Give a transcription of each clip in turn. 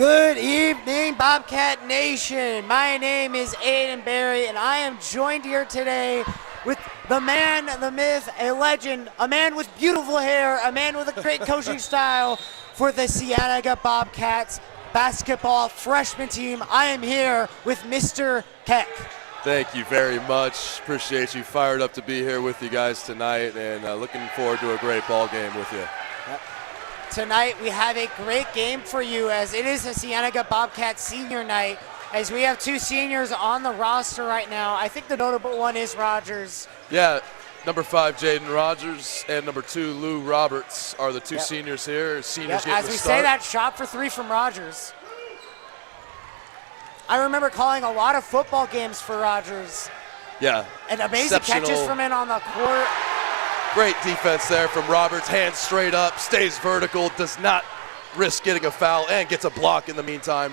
Good evening, Bobcat Nation. My name is Aiden Barry, and I am joined here today with the man, the myth, a legend, a man with beautiful hair, a man with a great coaching style for the Cienega Bobcats basketball freshman team. I am here with Mr. Keck. Thank you very much. Appreciate you. Fired up to be here with you guys tonight, and looking forward to a great ball game with you. Tonight we have a great game for you, as it is the Cienega Bobcats senior night, as we have two seniors on the roster right now. I think the notable one is Rogers. Yeah, number 5, Jaden Rogers, and number 2, Lou Roberts are the two seniors here. Seniors getting As the we start. say that, shot for 3 from Rogers. I remember calling a lot of football games for Rogers. Yeah. And amazing catches from him on the court. Great defense there from Roberts, hands straight up, stays vertical, does not risk getting a foul, and gets a block in the meantime.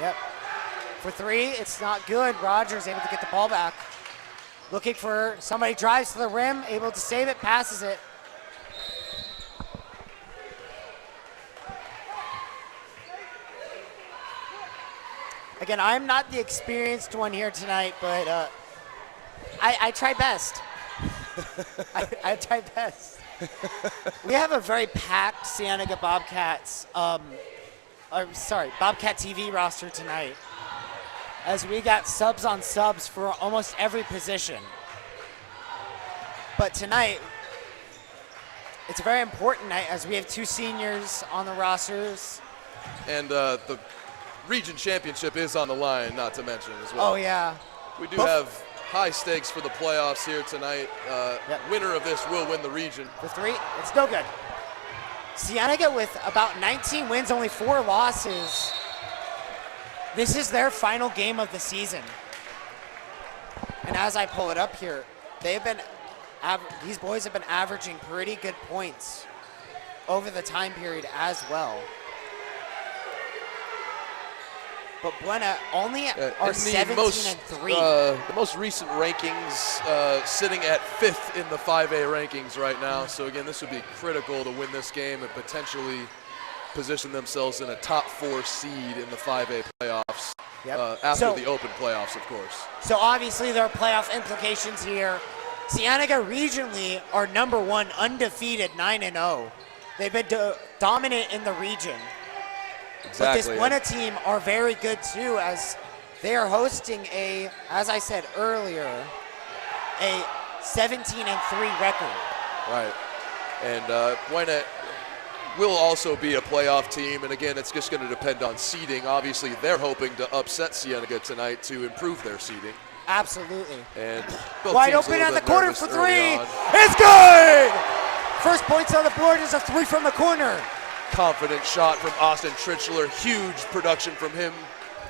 Yep. For 3, it's not good. Rogers able to get the ball back. Looking for somebody, drives to the rim, able to save it, passes it. Again, I'm not the experienced one here tonight, but I try best. I try best. We have a very packed Cienega Bobcats, Bobcat TV roster tonight, as we got subs on subs for almost every position. But tonight, it's a very important night, as we have 2 seniors on the rosters. And the region championship is on the line, not to mention as well. Oh yeah. We do have high stakes for the playoffs here tonight. Winner of this will win the region. For 3, it's no good. Cienega with about 19 wins, only 4 losses. This is their final game of the season. And as I pull it up here, these boys have been averaging pretty good points over the time period as well. But Buena only are 17-3. The most recent rankings sitting at 5th in the 5A rankings right now. So again, this would be critical to win this game and potentially position themselves in a top 4 seed in the 5A playoffs after the open playoffs, of course. So obviously there are playoff implications here. Cienega regionally are number 1, undefeated, 9-0. They've been dominant in the region. Exactly. But this Buena team are very good too, as they are hosting as I said earlier, a 17-3 record. Right. And Buena will also be a playoff team, and again, it's just going to depend on seeding. Obviously, they're hoping to upset Cienega tonight to improve their seeding. Absolutely. And wide open on the corner for 3. It's good! First points on the board is a 3 from the corner. Confident shot from Austin Tritchler. Huge production from him,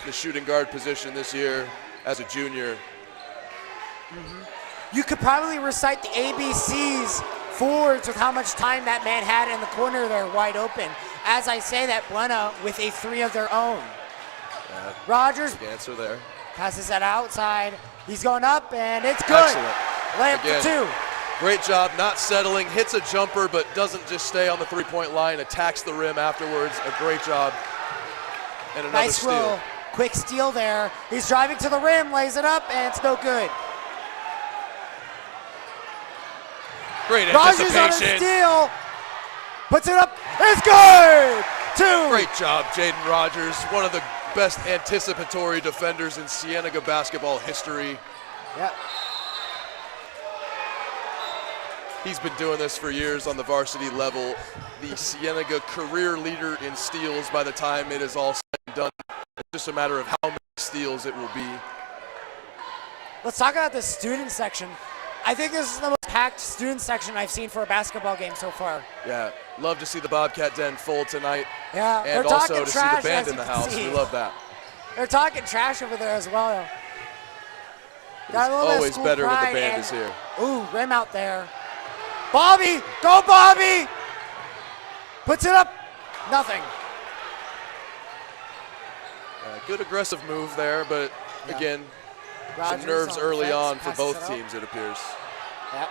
the shooting guard position this year as a junior. You could probably recite the ABCs forwards with how much time that man had in the corner there, wide open. As I say that, Buena with a 3 of their own. Rogers big answer there. Passes that outside. He's going up, and it's good. Excellent. Layup for 2. Great job not settling, hits a jumper, but doesn't just stay on the 3-point line, attacks the rim afterwards. A great job. And another nice steal. Roll. Quick steal there. He's driving to the rim, lays it up, and it's no good. Great Rogers anticipation. on a steal. Puts it up. It's good! 2. Great job, Jaden Rogers. One of the best anticipatory defenders in Cienega basketball history. Yep. He's been doing this for years on the varsity level. The Cienega career leader in steals by the time it is all said and done. It's just a matter of how many steals it will be. Let's talk about the student section. I think this is the most packed student section I've seen for a basketball game so far. Yeah, love to see the Bobcat Den full tonight. Yeah, and they're also talking to trash, see the band as in the you can house. see. We love that. They're talking trash over there as well. It's always better when the band is here. Ooh, rim out there. Bobby, go Bobby! Puts it up, nothing. Good aggressive move there, but again, Rogers some nerves early on for both teams, it appears. Yep.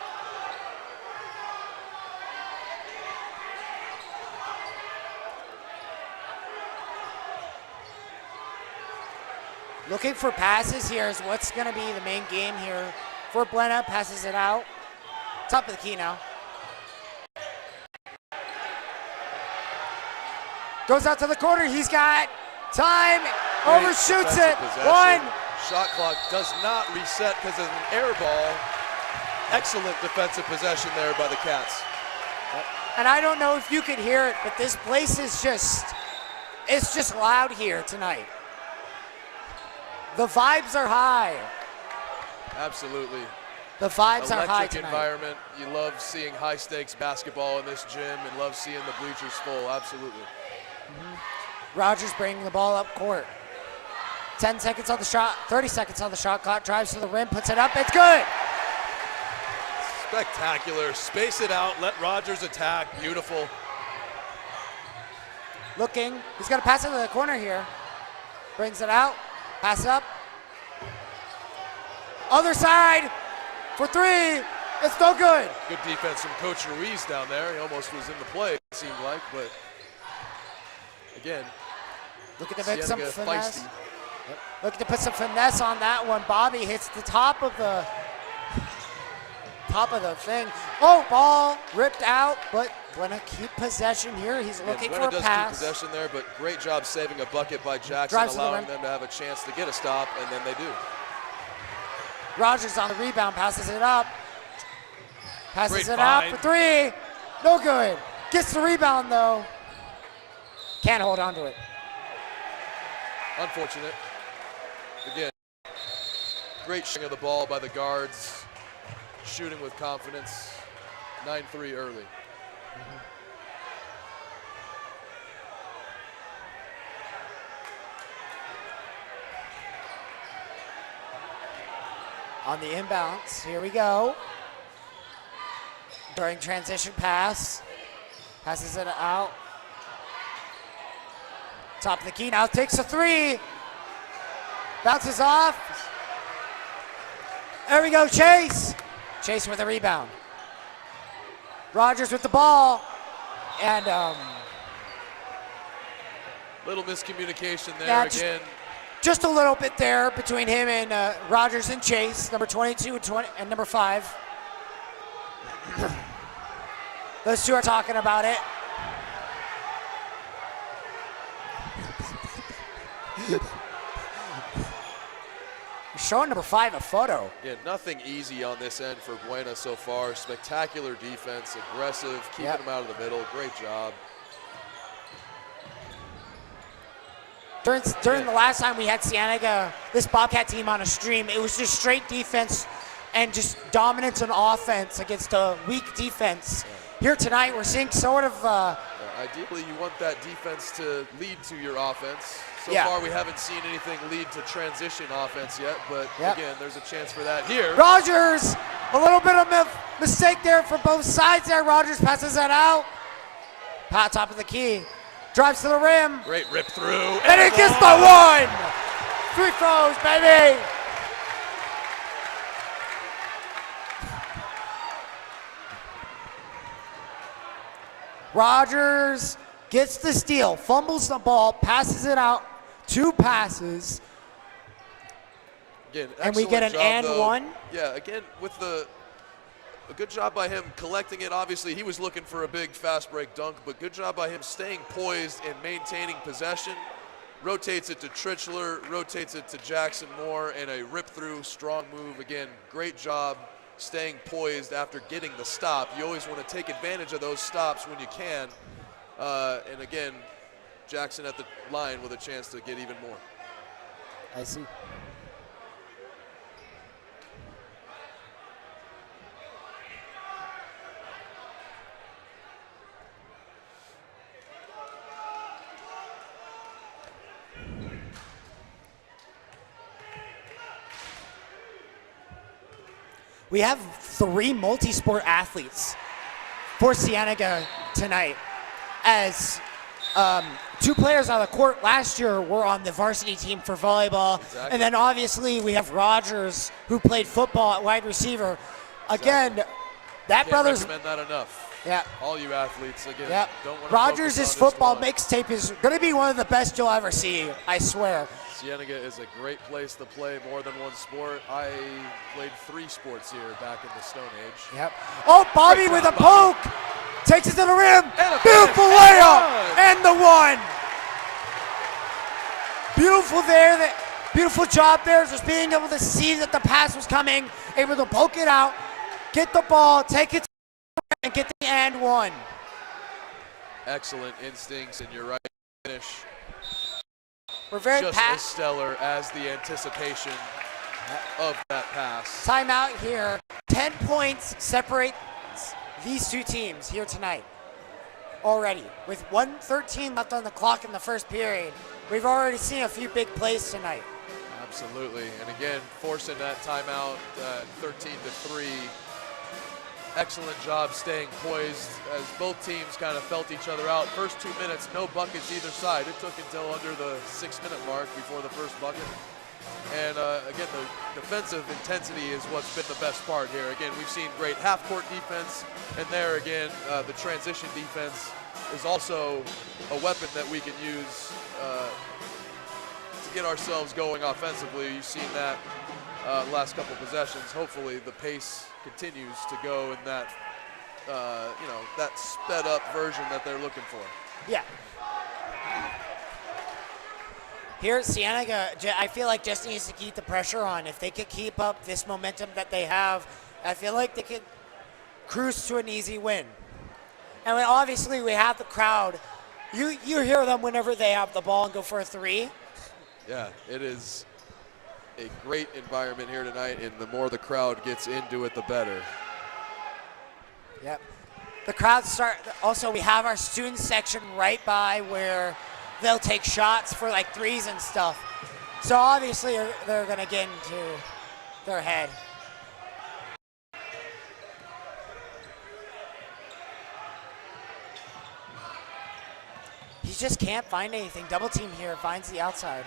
Looking for passes here is what's going to be the main game here for Buena. Passes it out. Top of the key now. Goes out to the corner. He's got time. Overshoots it. One. Shot clock does not reset because of an air ball. Excellent defensive possession there by the Cats. And I don't know if you could hear it, but this place is it's just loud here tonight. The vibes are high. Absolutely. The vibes are high tonight. Electric environment. You love seeing high stakes basketball in this gym and love seeing the bleachers full. Absolutely. Rogers bringing the ball up court. 10 seconds on the shot, 30 seconds on the shot clock, drives to the rim, puts it up, it's good. Spectacular, space it out, let Rogers attack, beautiful. Looking, he's got to pass it to the corner here. Brings it out, pass up. Other side for three, it's no good. Good defense from Coach Ruiz down there. He almost was in the play, it seemed like, but again, looking to make some finesse. Feisty. Looking to put some finesse on that one. Bobby hits the top of the thing. Oh, ball ripped out, but Buena keep possession here. He's looking for a does pass. Keep possession there, but great job saving a bucket by Jackson, allowing them to have a chance to get a stop, and then they do. Rogers on the rebound, passes it up. Passes it out for three. No good. Gets the rebound, though. Can't hold on to it. Unfortunate. Again, great shooting of the ball by the guards. Shooting with confidence. 9-3 early. On the inbounds, here we go. During transition pass. Passes it out. Top of the key now, takes a three. Bounces off. There we go, Chase. Chase with a rebound. Rogers with the ball. And little miscommunication there again. Just a little bit there between him and Rogers and Chase, number 22 and number 5. Those two are talking about it. Showing number 5 a photo. Yeah, nothing easy on this end for Buena so far. Spectacular defense, aggressive, keeping them out of the middle. Great job. During the last time we had Cienega, this Bobcat team on a stream, it was just straight defense and just dominance on offense against a weak defense. Here tonight, we're seeing sort of ideally, you want that defense to lead to your offense. So far, we haven't seen anything lead to transition offense yet, but again, there's a chance for that here. Rogers, a little bit of a mistake there for both sides there. Rogers passes that out. Top of the key. Drives to the rim. Great rip through. And it gets the one. Free throws, baby. Rogers gets the steal, fumbles the ball, passes it out, 2 passes. Again, and we get an and one. Yeah, again, with a good job by him collecting it. Obviously, he was looking for a big fast break dunk, but good job by him staying poised and maintaining possession. Rotates it to Trichler, rotates it to Jackson Moore, and a rip-through, strong move. Again, great job staying poised after getting the stop. You always want to take advantage of those stops when you can. And again, Jackson at the line with a chance to get even more. I see. We have 3 multi-sport athletes for Cienega tonight, as 2 players on the court last year were on the varsity team for volleyball. Exactly. And then obviously we have Rogers, who played football at wide receiver. Again, that brother's... Can't recommend that enough. Yeah. All you athletes, again, don't want to Rogers' football mixtape is going to be one of the best you'll ever see, I swear. Cienega is a great place to play more than one sport. I played 3 sports here back in the Stone Age. Yep. Oh, Bobby with a poke. Takes it to the rim. Beautiful layup. And the one. Beautiful there. Beautiful job there, just being able to see that the pass was coming, able to poke it out, get the ball, take it, and get the and one. Excellent instincts, and you're right. Finish. We're very just as stellar as the anticipation of that pass. Timeout here. 10 points separates these two teams here tonight already. With 1:13 left on the clock in the first period, we've already seen a few big plays tonight. Absolutely, and again, forcing that timeout, 13-3. Excellent job staying poised as both teams kind of felt each other out. First 2 minutes, no buckets either side. It took until under the 6-minute mark before the first bucket. And again, the defensive intensity is what's been the best part here. Again, we've seen great half-court defense, and there again, the transition defense is also a weapon that we can use to get ourselves going offensively. You've seen that last couple possessions. Hopefully, the pace continues to go in that, that sped-up version that they're looking for. Yeah. Here at Cienega, I feel like just needs to keep the pressure on. If they could keep up this momentum that they have, I feel like they could cruise to an easy win. And obviously, we have the crowd. You hear them whenever they have the ball and go for a three. Yeah, it is a great environment here tonight, and the more the crowd gets into it, the better. Yep. The crowd start, also we have our student section right by where they'll take shots for like threes and stuff. So obviously they're gonna get into their head. He just can't find anything. Double team here, finds the outside.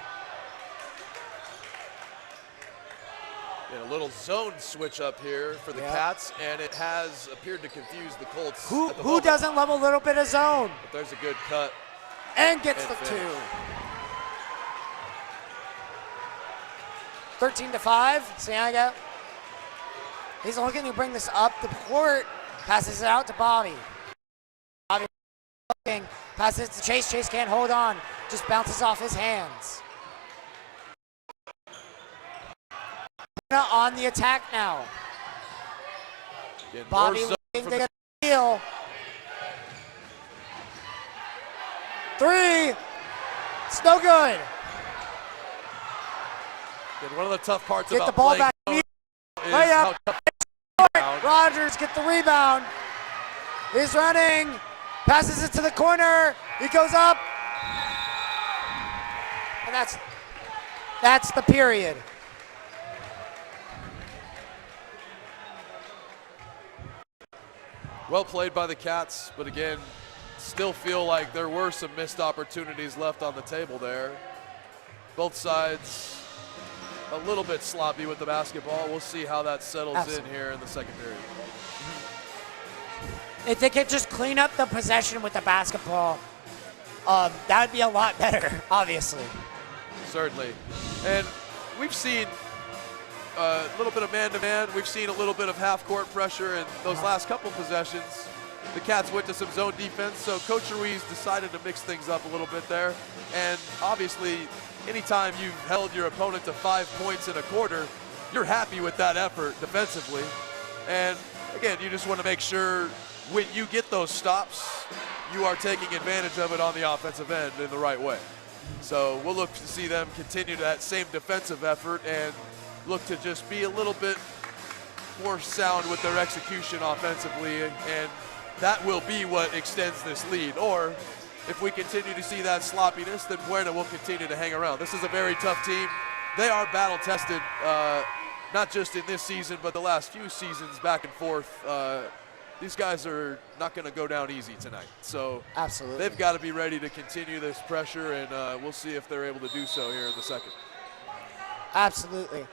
A little zone switch up here for the Cats, and it has appeared to confuse the Colts. Who doesn't love a little bit of zone? But there's a good cut. And gets the finish. 2. 13-5, Cienega. He's looking to bring this up the court, passes it out to Bobby. Bobby looking, passes it to Chase. Chase can't hold on, just bounces off his hands. Buena on the attack now. Bobby looking to get a steal. 3, it's no good. And one of the tough parts Get about the ball playing back. is Layup. how Rogers get the rebound. He's running, passes it to the corner. He goes up. And that's the period. Well played by the Cats, but again, still feel like there were some missed opportunities left on the table there. Both sides a little bit sloppy with the basketball. We'll see how that settles in here in the second period. If they could just clean up the possession with the basketball, that would be a lot better, obviously. Certainly. And we've seen a little bit of man-to-man. We've seen a little bit of half-court pressure in those last couple possessions. The Cats went to some zone defense, so Coach Ruiz decided to mix things up a little bit there. And obviously, anytime you've held your opponent to 5 points in a quarter, you're happy with that effort defensively. And again, you just want to make sure when you get those stops, you are taking advantage of it on the offensive end in the right way. So we'll look to see them continue that same defensive effort and look to just be a little bit more sound with their execution offensively, and that will be what extends this lead. Or if we continue to see that sloppiness, then Buena will continue to hang around. This is a very tough team. They are battle-tested, not just in this season, but the last few seasons back and forth. These guys are not going to go down easy tonight. So absolutely, they've got to be ready to continue this pressure, and we'll see if they're able to do so here in the second. Absolutely.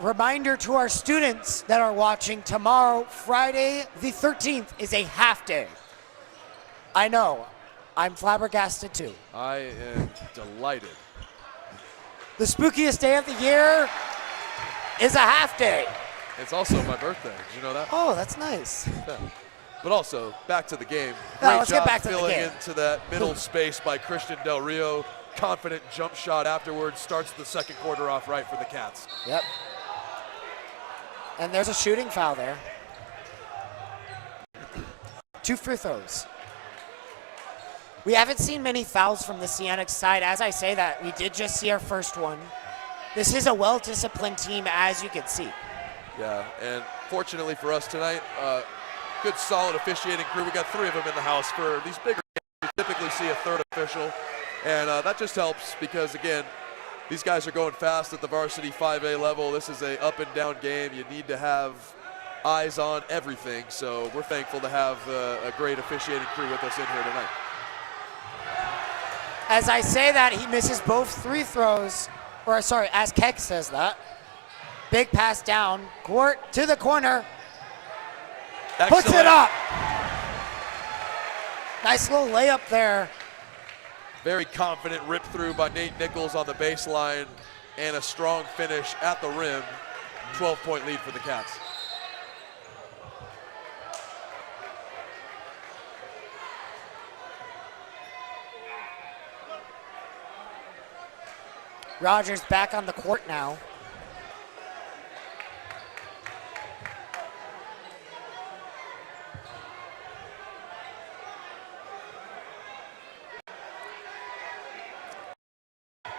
Reminder to our students that are watching, tomorrow, Friday the 13th, is a half day. I know, I'm flabbergasted too. I am delighted. The spookiest day of the year is a half day. It's also my birthday. Did you know that? Oh, that's nice. Yeah. But also, back to the game. No, Great let's job get back to the filling game. into that middle space by Christian Del Rio. Confident jump shot afterwards. Starts the second quarter off right for the Cats. Yep. And there's a shooting foul there. 2 free throws. We haven't seen many fouls from the Cienega side. As I say that, we did just see our first one. This is a well-disciplined team, as you can see. Yeah, and fortunately for us tonight, good solid officiating crew. We got 3 of them in the house. For these bigger games, we typically see a third official, and that just helps because, again, these guys are going fast at the varsity 5A level. This is a up and down game. You need to have eyes on everything, so we're thankful to have a great officiating crew with us in here tonight. As I say that, he misses both 3 throws, or sorry, as Keck says that. Big pass down, court to the corner. Excellent. Puts it up. Nice little layup there. Very confident rip through by Nate Nichols on the baseline and a strong finish at the rim. 12-point lead for the Cats. Rogers back on the court now.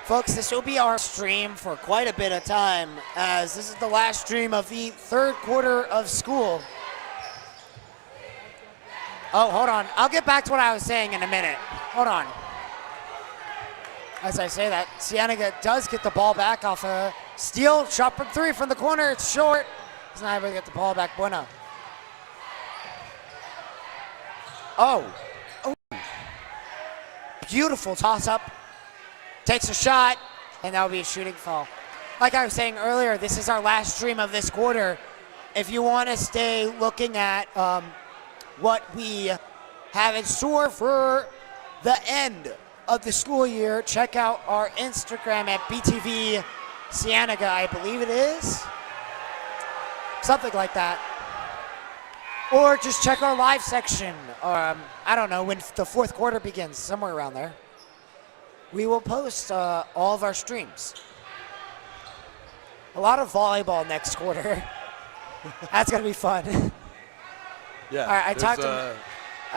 Folks, this will be our stream for quite a bit of time, as this is the last stream of the 3rd quarter of school. Oh, hold on. I'll get back to what I was saying in a minute. Hold on. As I say that, Cienega does get the ball back off a steal. Shot from 3 from the corner. It's short. He's not able to get the ball back. Buena. Oh. Beautiful toss-up. Takes a shot, and that'll be a shooting foul. Like I was saying earlier, this is our last stream of this quarter. If you want to stay looking at what we have in store for the end of the school year, check out our Instagram at BTV Cienega, I believe it is. Something like that. Or just check our live section. I don't know, when the 4th quarter begins, somewhere around there. We will post all of our streams. A lot of volleyball next quarter. That's gonna be fun. Yeah. All right, I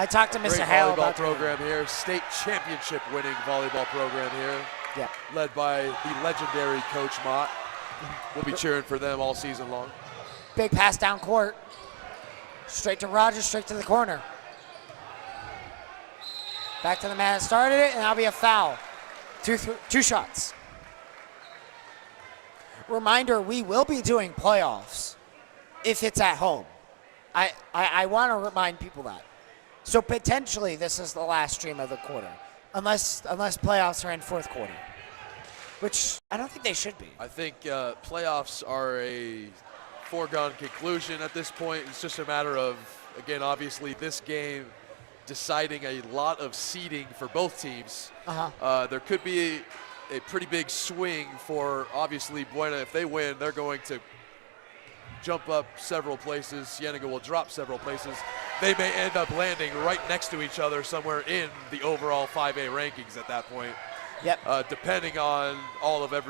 talked to Mr. Hale about the program here, state championship winning volleyball program here. Yeah. Led by the legendary Coach Mott. We'll be cheering for them all season long. Big pass down court. Straight to Rogers, straight to the corner. Back to the man that started it, and that'll be a foul. 2 shots. Reminder, we will be doing playoffs if it's at home. I want to remind people that. So potentially this is the last stream of the quarter, unless playoffs are in 4th quarter, which I don't think they should be. I think playoffs are a foregone conclusion at this point. It's just a matter of, again, obviously this game deciding a lot of seeding for both teams. There could be a pretty big swing for, obviously, Buena. If they win, they're going to jump up several places. Cienega will drop several places. They may end up landing right next to each other somewhere in the overall 5A rankings at that point. Yep. Depending on all of the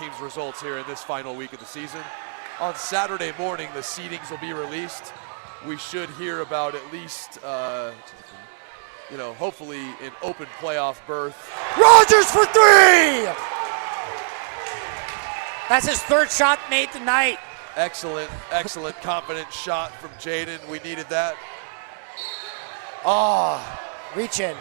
team's results here in this final week of the season. On Saturday morning, the seedings will be released. We should hear about at least, hopefully an open playoff berth. Rogers for 3! That's his 3rd shot made tonight. Excellent, confident shot from Jaden. We needed that. Oh, reach in.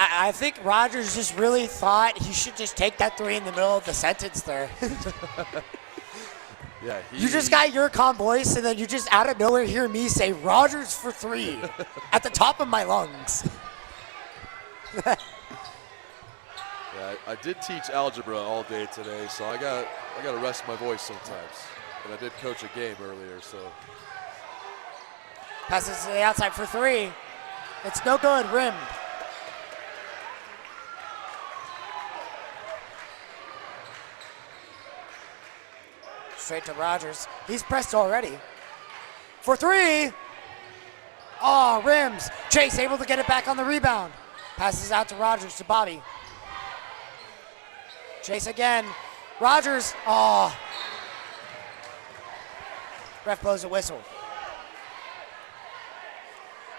I think Rogers just really thought he should just take that 3 in the middle of the sentence there. Yeah, you just got your calm voice, and then you just out of nowhere hear me say Rogers for 3 at the top of my lungs. Yeah, I did teach algebra all day today, so I got to rest my voice sometimes. but I did coach a game earlier, so. Passes to the outside for three. It's no good, rimmed. Straight to Rogers. He's pressed already. For three. Oh, rims. Chase able to get it back on the rebound. Passes out to Rogers, to Bobby. Chase again. Rogers. Oh. Ref blows a whistle.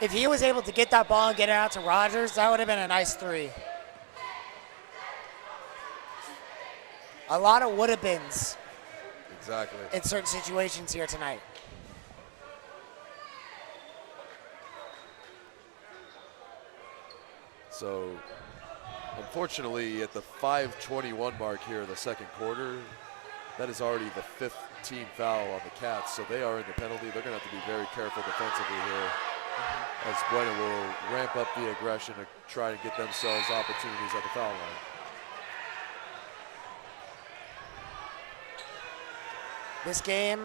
If he was able to get that ball and get it out to Rogers, that would have been a nice three. A lot of would have beens. Exactly. In certain situations here tonight. So, unfortunately, at the 5:21 mark here in the second quarter, that is already the 5th team foul on the Cats, so they are in the penalty. They're going to have to be very careful defensively here, as Buena will ramp up the aggression to try and get themselves opportunities at the foul line. This game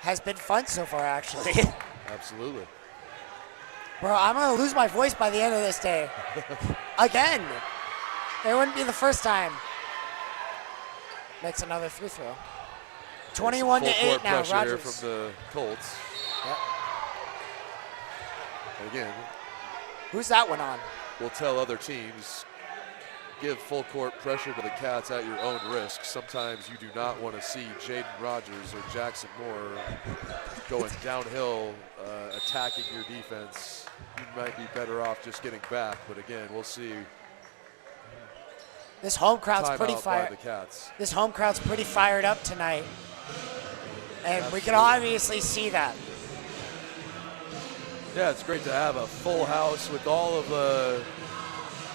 has been fun so far, actually. Absolutely. Bro, I'm going to lose my voice by the end of this day. Again. It wouldn't be the first time. Makes another free throw. 21-8 now, Rogers. Here from the Colts. Yep. And again, who's that one on? We'll tell other teams, give full court pressure to the Cats at your own risk. Sometimes you do not want to see Jaden Rogers or Jackson Moore going downhill, attacking your defense. You might be better off just getting back, but again, we'll see. This home crowd's pretty fired. This home crowd's pretty fired up tonight, and we can obviously see that. Yeah, it's great to have a full house with all of the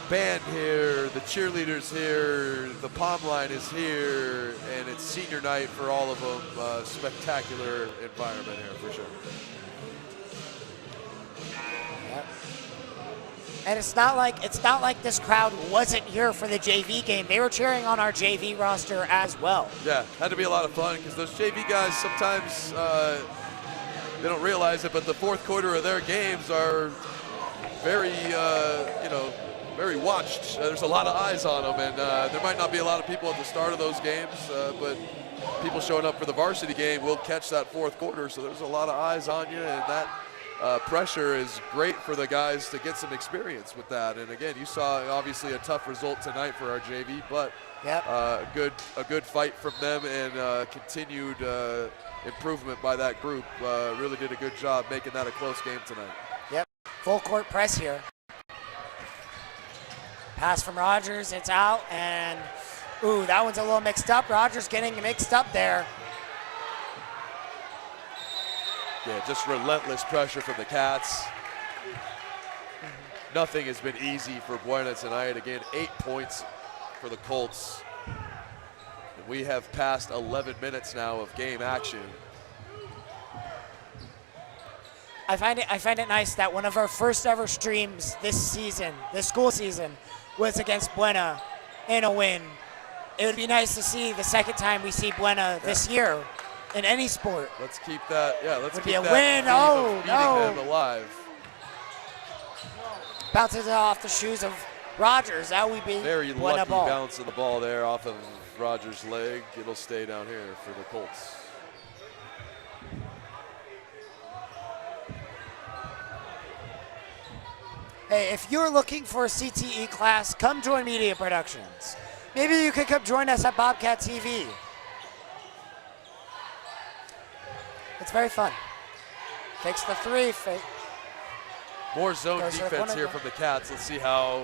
band here, the cheerleaders here, the pom line is here, and it's senior night for all of them. Spectacular environment here for sure. Yep. And it's not like this crowd wasn't here for the JV game. They were cheering on our JV roster as well. Yeah, had to be a lot of fun because those JV guys sometimes they don't realize it, but the fourth quarter of their games are very, very watched. There's a lot of eyes on them, and there might not be a lot of people at the start of those games, but people showing up for the varsity game will catch that fourth quarter, so there's a lot of eyes on you, and that pressure is great for the guys to get some experience with that. And again, you saw obviously a tough result tonight for our JV, but yep. a good fight from them, and continued improvement by that group. Really did a good job making that a close game tonight. Yep, full court press here. Pass from Rogers, it's out, and ooh, that one's a little mixed up. Rogers getting mixed up there. Yeah, just relentless pressure from the Cats. Nothing has been easy for Buena tonight. Again, 8 points for the Colts. And we have passed 11 minutes now of game action. I find it nice that one of our first ever streams this season, this school season, was against Buena in a win. It would be nice to see the second time we see Buena this year in any sport. Let's keep that, let's keep that win. Oh, no. them alive. Bounces it off the shoes of Rogers. That would be very Buena lucky ball. bounce of the ball there off of Rogers' leg. It'll stay down here for the Colts. Hey, if you're looking for a CTE class, come join Media Productions. Maybe you could come join us at Bobcat TV. It's very fun. Takes the three. More zone defense here from the Cats. Let's see how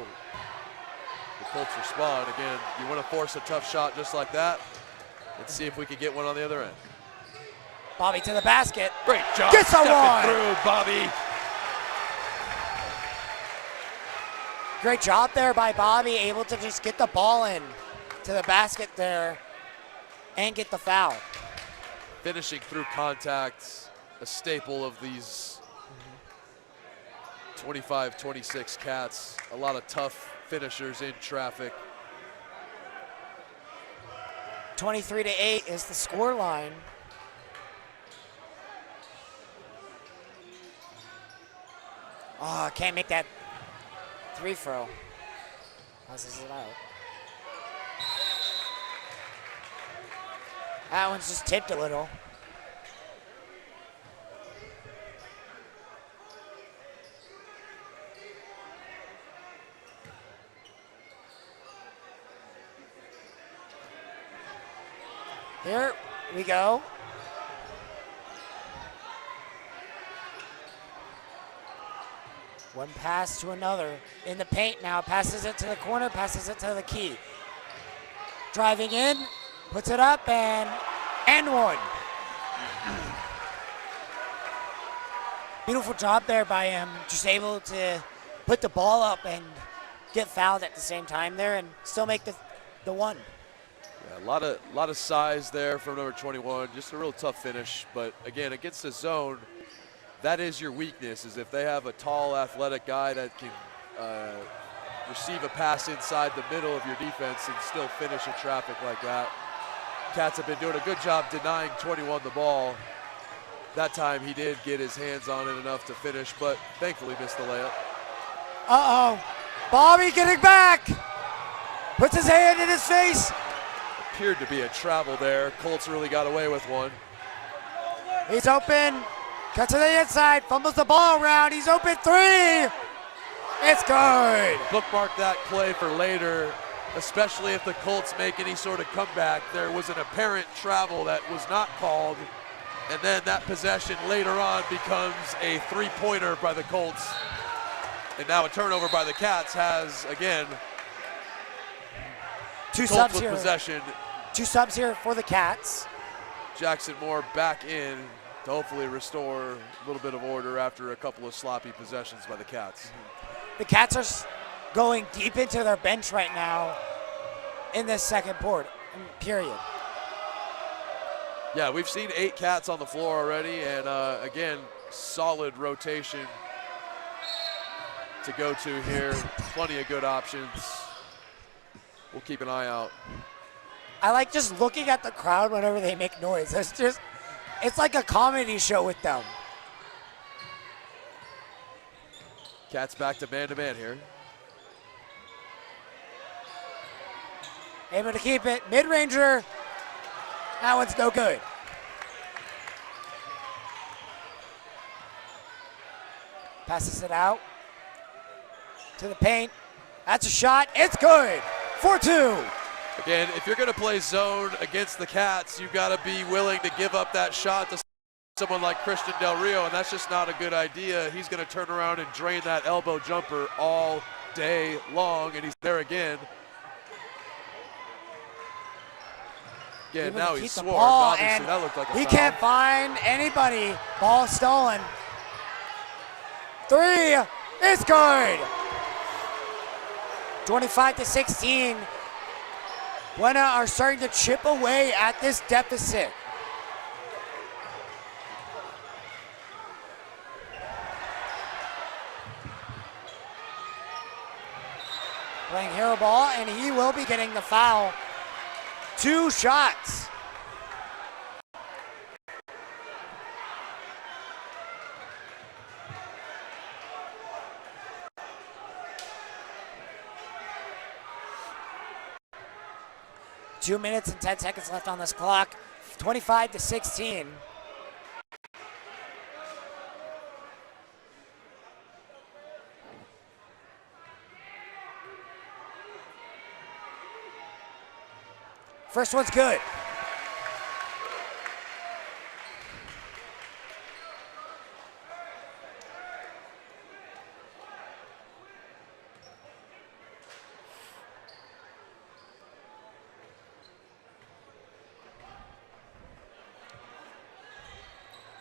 the Colts respond. Again, you want to force a tough shot just like that. Let's see if we can get one on the other end. Bobby to the basket. Great job Gets a stepping one. through, Bobby. Great job there by Bobby, able to just get the ball in to the basket there and get the foul. Finishing through contact, a staple of these 25-26 Cats. A lot of tough finishers in traffic. 23-8 is the score line. Oh, can't make that three throw. Passes it out. That one's just tipped a little. Here we go. One pass to another. In the paint now, passes it to the corner, passes it to the key. Driving in, puts it up, and one. Beautiful job there by him, just able to put the ball up and get fouled at the same time there and still make the one. Yeah, a lot of size there from number 21, just a real tough finish, but again, against the zone, that is your weakness, is if they have a tall, athletic guy that can receive a pass inside the middle of your defense and still finish in traffic like that. Cats have been doing a good job denying 21 the ball. That time he did get his hands on it enough to finish, but thankfully missed the layup. Uh-oh. Bobby getting back. Puts his hand in his face. Appeared to be a travel there. Colts really got away with one. He's open. Cut to the inside. Fumbles the ball around. He's open three. It's good. Bookmark that play for later, especially if the Colts make any sort of comeback. There was an apparent travel that was not called, and then that possession later on becomes a three-pointer by the Colts. And now a turnover by the Cats has, again, two Colts subs with here. possession. Two subs here for the Cats. Jackson Moore back in to hopefully restore a little bit of order after a couple of sloppy possessions by the Cats. The Cats are going deep into their bench right now in this second period. Yeah, we've seen 8 Cats on the floor already, and again, solid rotation to go to here. Plenty of good options. We'll keep an eye out. I like just looking at the crowd whenever they make noise. It's like a comedy show with them. Cats back to man here. Able to keep it. Mid-ranger. That one's no good. Passes it out to the paint. That's a shot. It's good. 4-2. Again, if you're going to play zone against the Cats, you've got to be willing to give up that shot to someone like Christian Del Rio, and that's just not a good idea. He's going to turn around and drain that elbow jumper all day long, and he's there again. Again, now he's swarmed. Obviously, that looked like a foul. He can't find anybody. Ball stolen. Three is good. 25-16. Buena are starting to chip away at this deficit. Playing hero ball, and he will be getting the foul. 2 shots. Two minutes and 10 seconds left on this clock. 25-16. First one's good.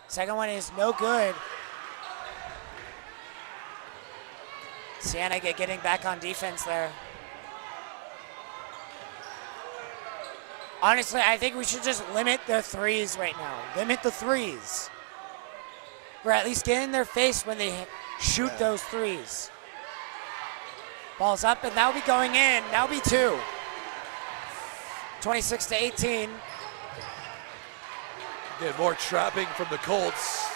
Second one is no good. Cienega getting back on defense there. Honestly, I think we should just limit their threes right now. Limit the threes. Or at least get in their face when they shoot those threes. Ball's up, and that'll be going in. That'll be 2. 26-18. Again, more trapping from the Colts.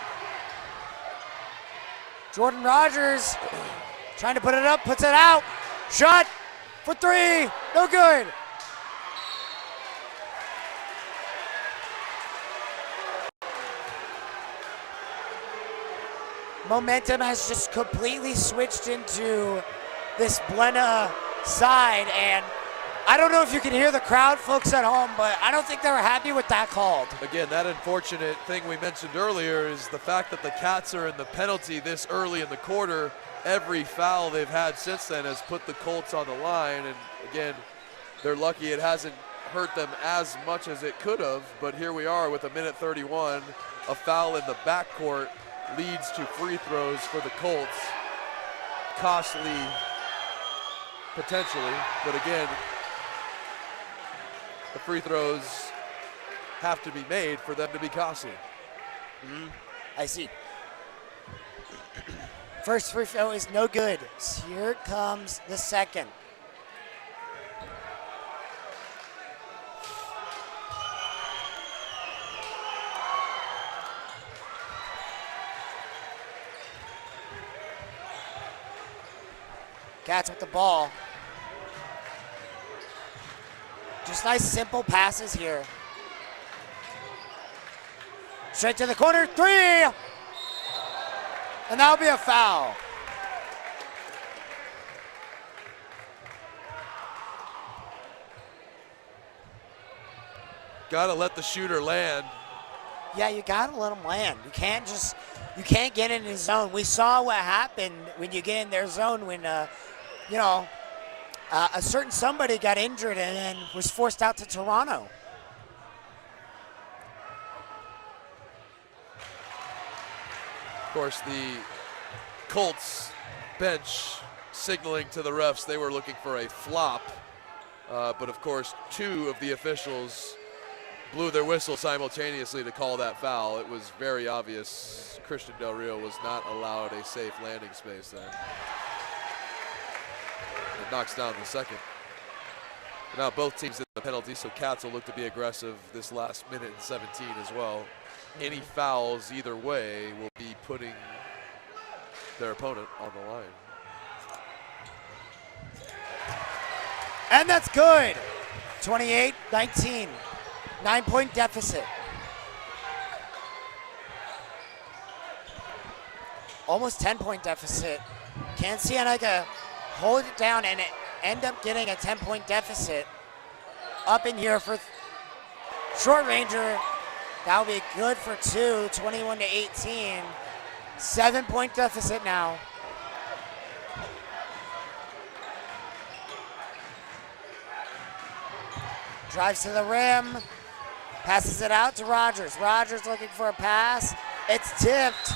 Jordan Rogers trying to put it up, puts it out. Shot for three, no good. Momentum has just completely switched into this Buena side, and I don't know if you can hear the crowd, folks at home, but I don't think they were happy with that call. Again, that unfortunate thing we mentioned earlier is the fact that the Cats are in the penalty this early in the quarter. Every foul they've had since then has put the Colts on the line, and again, they're lucky it hasn't hurt them as much as it could have, but here we are with a minute 31. A foul in the backcourt leads to free throws for the Colts. Costly, potentially, but again, the free throws have to be made for them to be costly. I see. First free throw is no good. So here comes the second. Cats with the ball. Just nice, simple passes here. Straight to the corner, three! And that'll be a foul. Gotta let the shooter land. Yeah, you gotta let him land. You can't get in his zone. We saw what happened when you get in their zone when, a certain somebody got injured and then was forced out to Toronto. Of course, the Colts bench signaling to the refs they were looking for a flop, but of course, two of the officials blew their whistle simultaneously to call that foul. It was very obvious Christian Del Rio was not allowed a safe landing space there. It knocks down the second. Now both teams in the penalty, so Cats will look to be aggressive this last minute and 17 as well. Any fouls either way will be putting their opponent on the line. And that's good. 28-19. 9-point deficit. Almost 10-point deficit. Can Cienega hold it down and end up getting a 10-point deficit? Up in here for short ranger. That'll be good for two, 21-18. 7-point deficit now. Drives to the rim. Passes it out to Rogers. Rogers looking for a pass. It's tipped.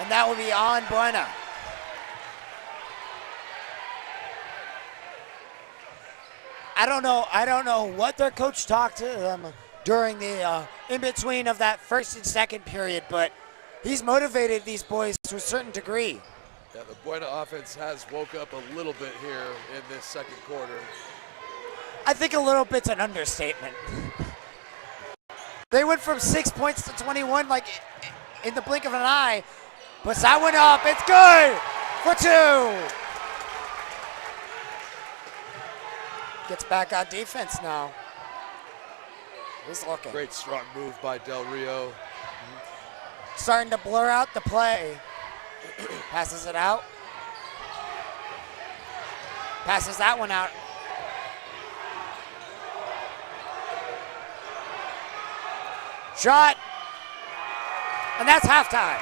And that will be on Buena. I don't know what their coach talked to them during the in-between of that first and second period, but he's motivated these boys to a certain degree. Yeah, the Buena offense has woke up a little bit here in this second quarter. I think a little bit's an understatement. They went from 6 points to 21 like in the blink of an eye. Puts that one up, it's good for two. Gets back on defense now. He's looking. Great strong move by Del Rio. Starting to blur out the play. Passes it out. Passes that one out. Shot. And that's halftime.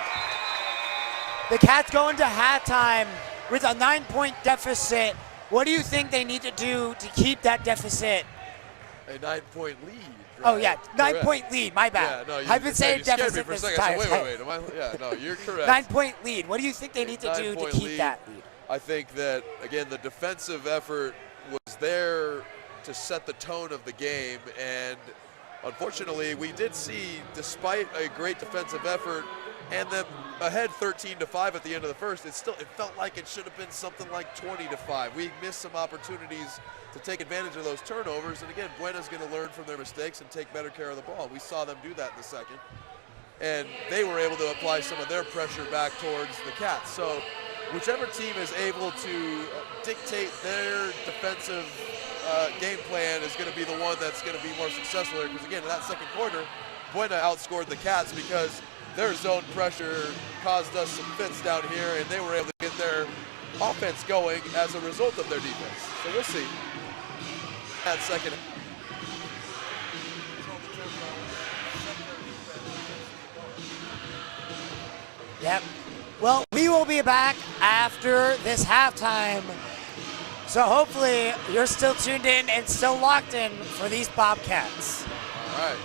The Cats go into halftime with a 9-point deficit. What do you think they need to do to keep that deficit? A 9-point lead. Right? Oh, yeah, 9-point lead. My bad. Yeah, no, I've been saying deficit this this time. Wait. Yeah, no, you're correct. 9-point lead. What do you think they need to do to keep that lead? I think that, again, the defensive effort was there to set the tone of the game, and unfortunately, we did see, despite a great defensive effort and them ahead 13-5 at the end of the first, it felt like it should have been something like 20-5. We missed some opportunities to take advantage of those turnovers, and again, Buena's going to learn from their mistakes and take better care of the ball. We saw them do that in the second. and they were able to apply some of their pressure back towards the Cats. So whichever team is able to dictate their defensive game plan is going to be the one that's going to be more successful here, because again, in that second quarter, Buena outscored the Cats because their zone pressure caused us some fits down here, and they were able to get their offense going as a result of their defense. So we'll see. That second. Yep. Well, we will be back after this halftime. So hopefully you're still tuned in and still locked in for these Bobcats. All right.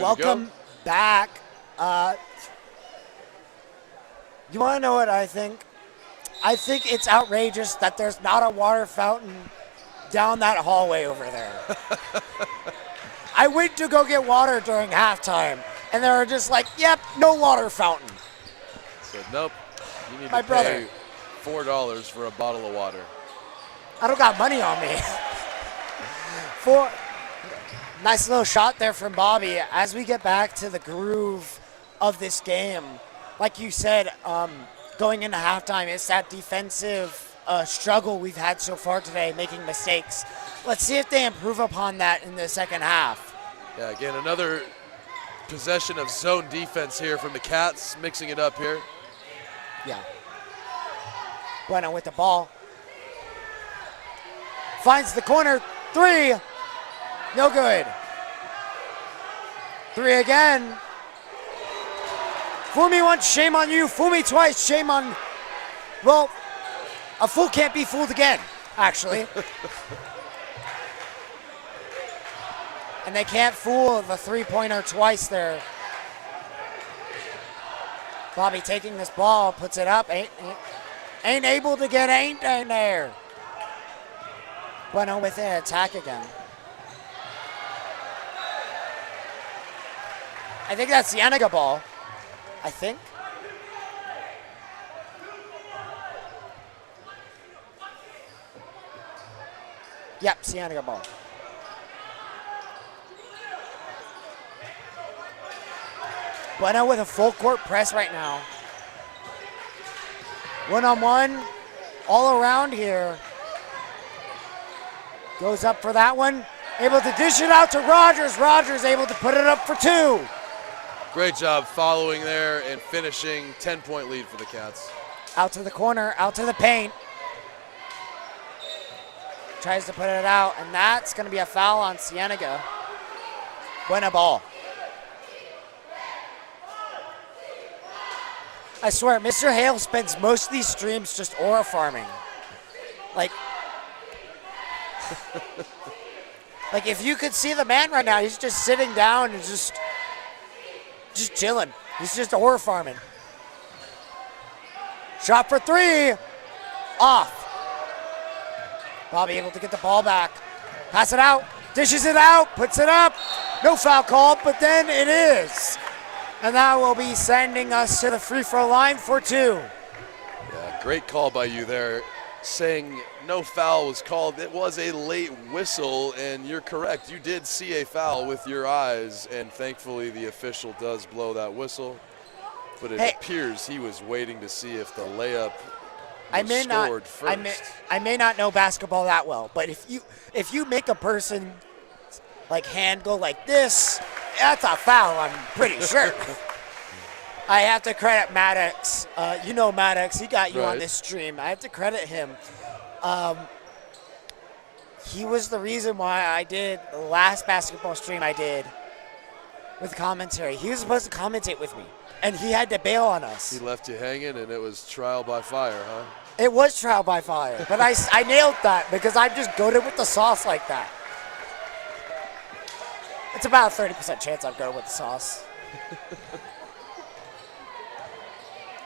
Welcome back. You want to know what I think? I think it's outrageous that there's not a water fountain down that hallway over there. I went to go get water during halftime, and they were just like, yep, no water fountain. Said, nope, you need My to brother. pay $4 for a bottle of water. I don't got money on me. Nice little shot there from Bobby. As we get back to the groove of this game, like you said, going into halftime, it's that defensive struggle we've had so far today, making mistakes. Let's see if they improve upon that in the second half. Yeah, again, another possession of zone defense here from the Cats, mixing it up here. Yeah. Buena with the ball. Finds the corner. 3. No good. 3 again. Fool me once, shame on you. Fool me twice, shame on... Well, a fool can't be fooled again, actually. And they can't fool the three-pointer twice there. Bobby taking this ball, puts it up. Ain't able to get ain't there. Buena with an attack again. I think that's the Cienega ball. I think. Yep, Cienega ball. Buena with a full court press right now. One-on-one, all around here. Goes up for that one. Able to dish it out to Rogers. Rogers able to put it up for 2. Great job following there and finishing. 10-point lead for the Cats. Out to the corner, out to the paint. Tries to put it out, and that's going to be a foul on Cienega. Buena ball. I swear, Mr. Hale spends most of these streams just aura farming. Like if you could see the man right now, he's just sitting down and just chilling. He's just aura farming. Shot for 3. Off. Bobby able to get the ball back. Pass it out. Dishes it out. Puts it up. No foul called, but then it is. And that will be sending us to the free throw line for 2. Yeah, great call by you there, saying no foul was called. It was a late whistle, and you're correct. You did see a foul with your eyes, and thankfully the official does blow that whistle. But it appears he was waiting to see if the layup was scored first. I may not know basketball that well, but if you make a person like hand go like this, that's a foul, I'm pretty sure. I have to credit Maddox. You know Maddox, he got you on this stream. I have to credit him. He was the reason why I did the last basketball stream I did with commentary. He was supposed to commentate with me, and he had to bail on us. He left you hanging, and it was trial by fire, huh? It was trial by fire, but I nailed that because I'm just goated with the sauce like that. It's about a 30% chance I'm going with the sauce.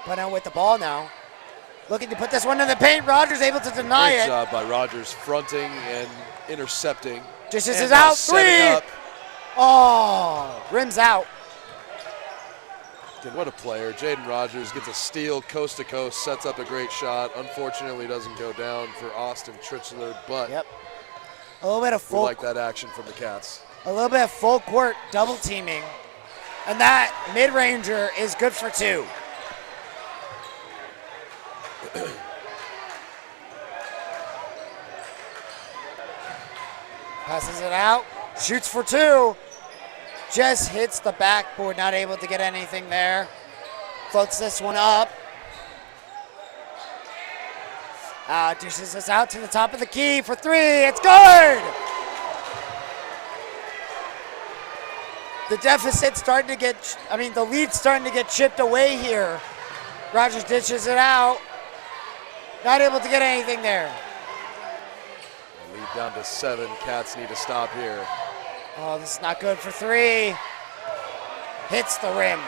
Buena with the ball now. Looking to put this one in the paint. Rogers able to deny it. Great job by Rogers fronting and intercepting. This is out. 3. Oh, rims out. What a player. Jaden Rogers gets a steal coast to coast, sets up a great shot. Unfortunately doesn't go down for Austin Trichler, but a little bit of we like that action from the Cats. A little bit of full court double teaming. And that mid-ranger is good for 2. Passes it out, shoots for 2. Just hits the backboard, not able to get anything there. Floats this one up. Dishes this out to the top of the key for 3. It's good! The deficit's starting to get, the lead's starting to get chipped away here. Rogers dishes it out. Not able to get anything there. Lead down to 7. Cats need to stop here. Oh, this is not good for 3. hits the rim.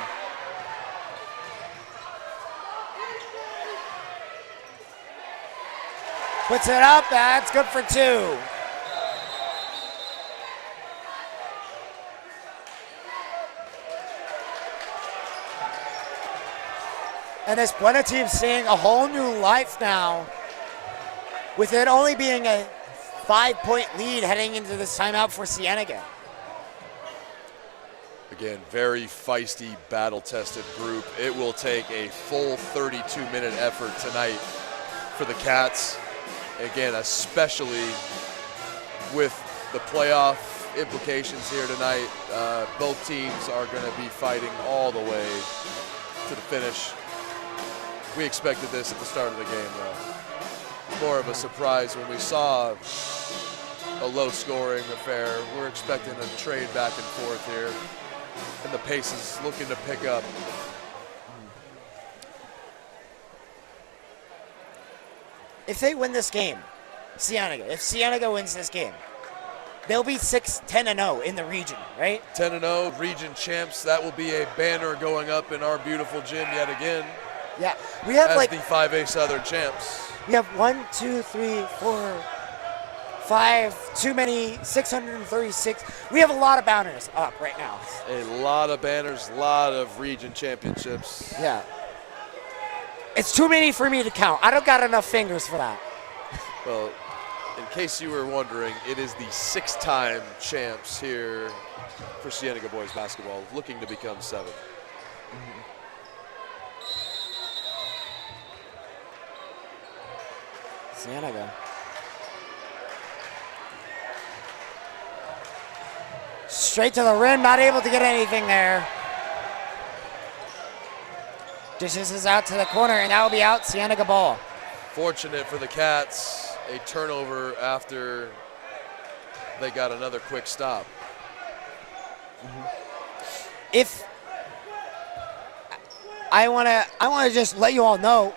Puts it up, that's good for 2. And this Buena team seeing a whole new life now, with it only being a 5-point lead heading into this timeout for Cienega. Again, very feisty, battle-tested group. It will take a full 32-minute effort tonight for the Cats. Again, especially with the playoff implications here tonight. Both teams are going to be fighting all the way to the finish. We expected this at the start of the game, though. More of a surprise when we saw a low-scoring affair. We're expecting a trade back and forth here, and the pace is looking to pick up. If they win this game, Cienega, if Cienega wins this game, they'll be 10-0 in the region, right? 10-0, region champs. That will be a banner going up in our beautiful gym yet again. Yeah, we have as like the 5A Southern champs. We have 1, 2, 3, 4, 5, too many, 636. We have a lot of banners up right now. A lot of banners, a lot of region championships. Yeah. It's too many for me to count. I don't got enough fingers for that. Well, in case you were wondering, it is the 6-time champs here for Cienega boys basketball, looking to become 7. Cienega. Straight to the rim, not able to get anything there. Dishes is out to the corner, and that will be out, Cienega ball. Fortunate for the Cats, a turnover after they got another quick stop. If I wanna just let you all know,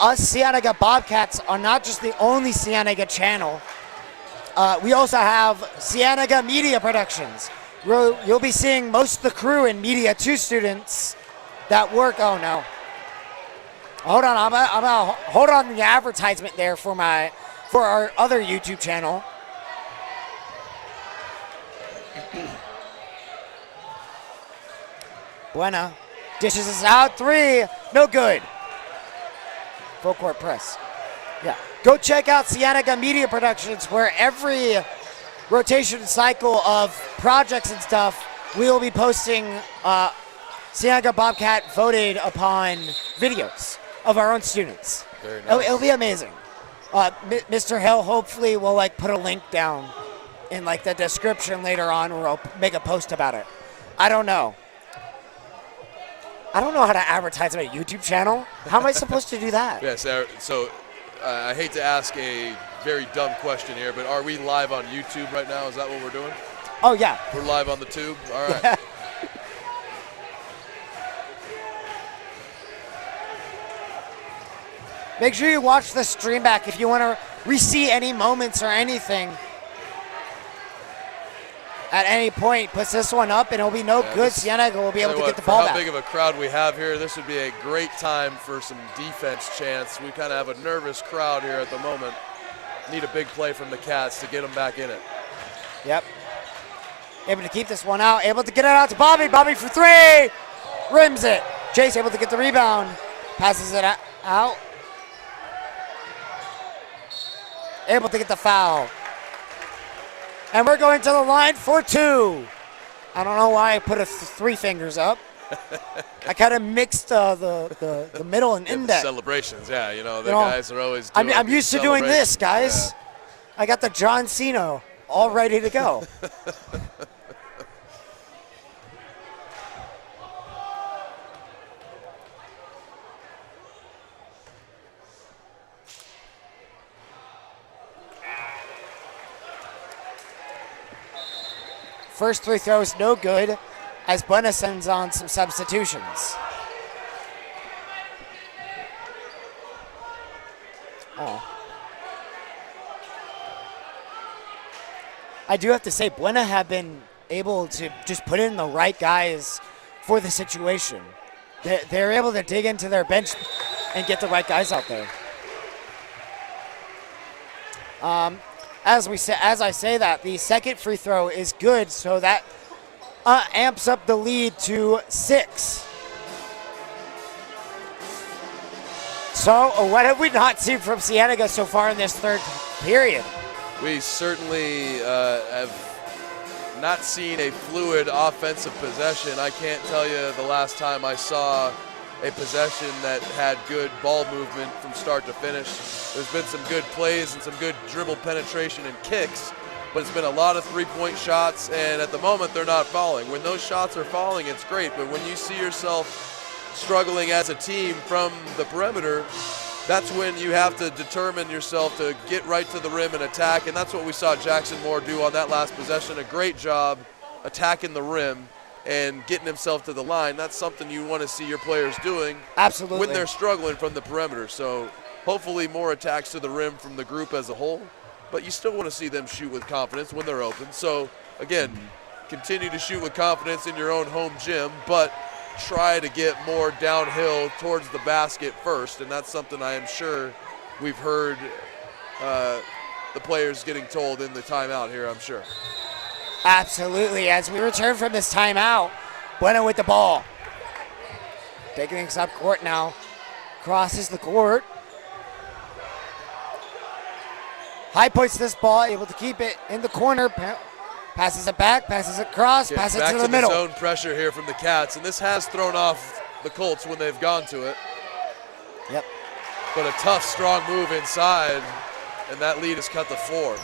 us Cienega Bobcats are not just the only Cienega channel. We also have Cienega Media Productions. You'll be seeing most of the crew in Media 2 students that work. Oh no. Hold on, I'm gonna hold on the advertisement there for our other YouTube channel. Buena dishes us out, 3, no good. Full court press. Yeah. Go check out Cienega Media Productions, where every rotation cycle of projects and stuff, we will be posting Cienega Bobcat voted upon videos of our own students. Very nice. It'll be amazing. Mr. Hill hopefully will put a link down in the description later on, or I'll make a post about it. I don't know. I don't know how to advertise my YouTube channel. How am I supposed to do that? Yes, so I hate to ask a very dumb question here, but are we live on YouTube right now? Is that what we're doing? Oh, yeah. We're live on the tube? All right. Yeah. Make sure you watch the stream back if you want to re-see any moments or anything. At any point, puts this one up, and it'll be no good. Cienega will be able to get the ball back. How big of a crowd we have here, this would be a great time for some defense chance. We kind of have a nervous crowd here at the moment. Need a big play from the Cats to get them back in it. Yep. Able to keep this one out. Able to get it out to Bobby. Bobby for 3. Rims it. Chase able to get the rebound. Passes it out. Able to get the foul. And we're going to the line for 2. I don't know why I put 3 fingers up. I kind of mixed the middle and index. Celebrations, yeah. Guys are always doing I'm used to doing this, guys. Yeah. I got the John Cena all ready to go. First 3 throws, no good, as Buena sends on some substitutions. Oh. I do have to say, Buena have been able to just put in the right guys for the situation. They're able to dig into their bench and get the right guys out there. As I say that, the second free throw is good, so that amps up the lead to 6. So what have we not seen from Cienega so far in this third period? We certainly have not seen a fluid offensive possession. I can't tell you the last time I saw a possession that had good ball movement from start to finish. There's been some good plays and some good dribble penetration and kicks, but it's been a lot of three-point shots, and at the moment they're not falling. When those shots are falling, it's great, but when you see yourself struggling as a team from the perimeter, that's when you have to determine yourself to get right to the rim and attack, and that's what we saw Jackson Moore do on that last possession. A great job attacking the rim and getting himself to the line. That's something you want to see your players doing. Absolutely. When they're struggling from the perimeter. So hopefully more attacks to the rim from the group as a whole, but you still want to see them shoot with confidence when they're open. So again, continue to shoot with confidence in your own home gym, but try to get more downhill towards the basket first, and that's something I am sure we've heard the players getting told in the timeout here, I'm sure. Absolutely. As we return from this timeout, Buena with the ball. Taking things up court now. Crosses the court. High points this ball, able to keep it in the corner. Passes it back, passes it across, passes it to the middle. Back to the zone pressure here from the Cats, and this has thrown off the Colts when they've gone to it. Yep. But a tough, strong move inside, and that lead is cut to 4.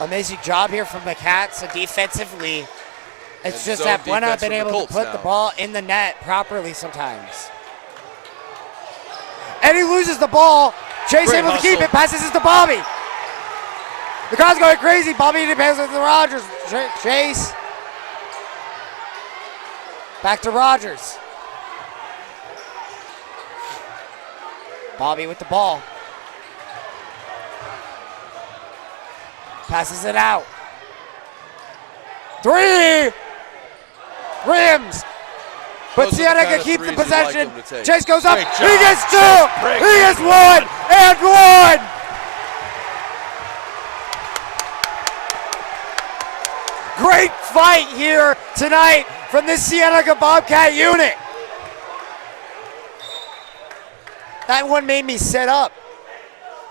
Amazing job here from the Cats defensively. It's And just that zone Buena defense been from the able to Colts put now. the ball in the net properly sometimes. And he loses the ball. Chase Great able to keep hustle. it, passes it to Bobby. The crowd's going crazy. Bobby passes it to Rogers. Chase. Back to Rogers. Bobby with the ball. Passes it out. 3! Rims. But Those are the kind Cienega of keeps the threes you like possession. them to take. Chase goes up. Great He job. gets 2. Break. He gets 1 and 1. Great fight here tonight from the Cienega Bobcat unit. That one made me sit up.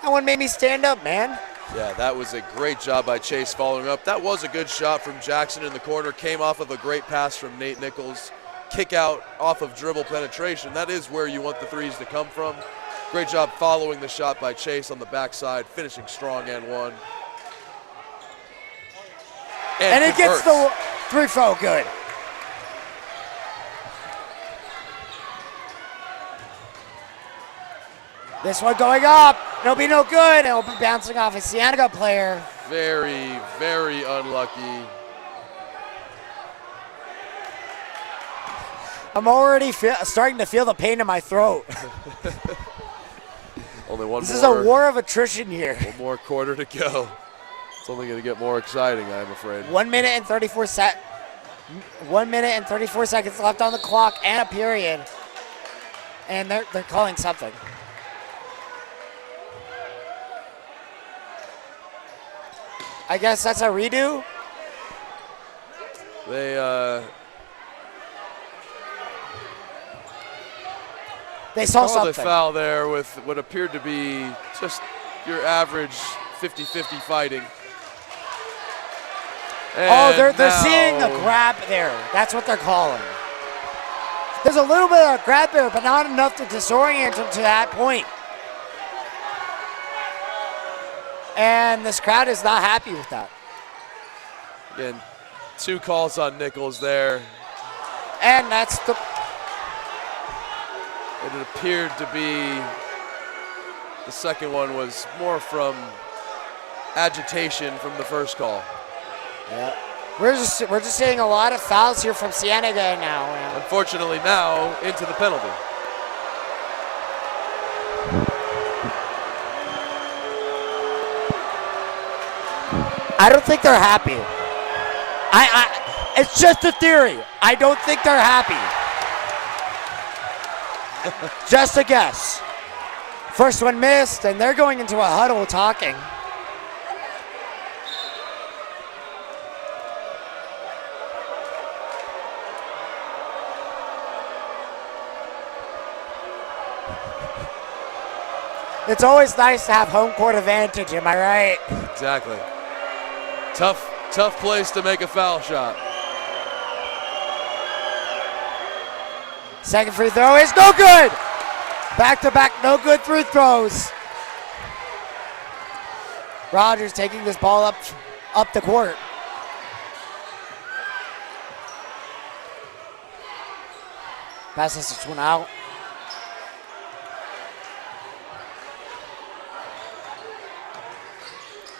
That one made me stand up, man. Yeah, that was a great job by Chase following up. That was a good shot from Jackson in the corner. Came off of a great pass from Nate Nichols. Kick out off of dribble penetration. That is where you want the threes to come from. Great job following the shot by Chase on the backside, finishing strong and 1. And it gets the 3-throw good. This one going up. It'll be no good. It'll be bouncing off a Cienega player. Very, very unlucky. I'm already starting to feel the pain in my throat. Only one This more. is a war of attrition here. One more quarter to go. It's only going to get more exciting, I'm afraid. 1 minute and 34 seconds left on the clock and a period. And they're calling something. I guess that's a redo. They saw called something. a foul there with what appeared to be just your average 50-50 fighting. Oh, they're And seeing a now- grab there. That's what they're calling. There's a little bit of a grab there, but not enough to disorient him to that point. And this crowd is not happy with that. Again, 2 calls on Nichols there. And that's the It appeared to be the second one was more from agitation from the first call. yeah. We're just seeing a lot of fouls here from Cienega now. Unfortunately now into the penalty. I don't think they're happy. It's just a theory. I don't think they're happy. Just a guess. First one missed, and they're going into a huddle talking. It's always nice to have home court advantage, am I right? Exactly. Tough place to make a foul shot. Second free throw is no good. Back-to-back no good free throws. Rogers taking this ball up the court. Passes this one out.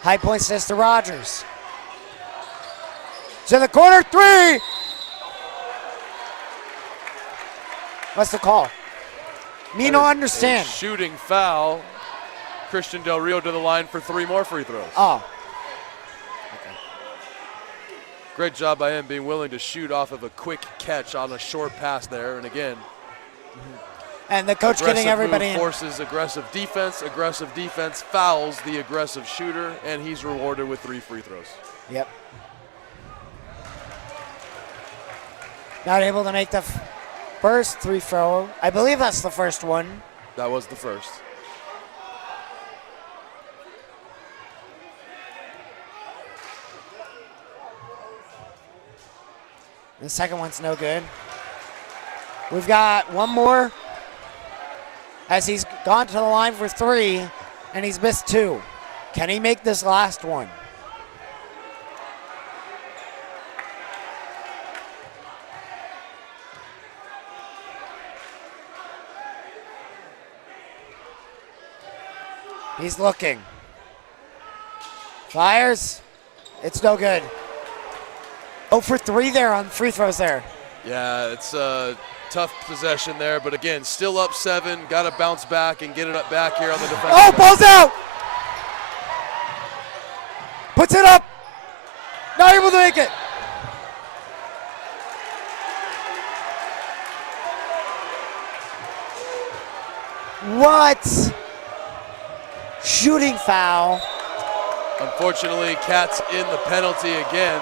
High point says to Rogers. To the corner three. What's the call? Me don't understand. Shooting foul. Christian Del Rio to the line for 3 more free throws. Oh. Okay. Great job by him being willing to shoot off of a quick catch on a short pass there. And again, and the coach getting everybody in. Forces aggressive defense fouls the aggressive shooter, and he's rewarded with 3 free throws. Yep. Not able to make the first free throw. I believe that's the first one. That was the first. The second one's no good. We've got one more as he's gone to the line for 3 and he's missed 2. Can he make this last one? He's looking. Fires. It's no good. 0 for 3 there on free throws there. Yeah, it's a tough possession there, but again, still up 7. Got to bounce back and get it up back here on the defensive. Oh, ball's out! Puts it up. Not able to make it. What? Shooting foul. Unfortunately, Cat's in the penalty again.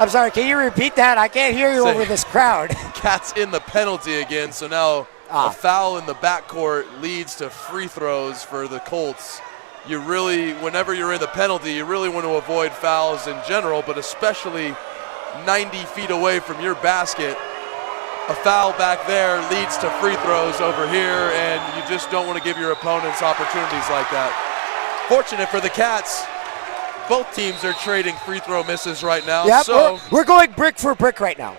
I'm sorry, can you repeat that? I can't hear you over this crowd. Cat's in the penalty again, so now a foul in the backcourt leads to free throws for the Colts. You really, whenever you're in the penalty, you really want to avoid fouls in general, but especially 90 feet away from your basket. A foul back there leads to free throws over here, and you just don't want to give your opponents opportunities like that. Fortunate for the Cats, both teams are trading free throw misses right now. Yep, so we're going brick for brick right now.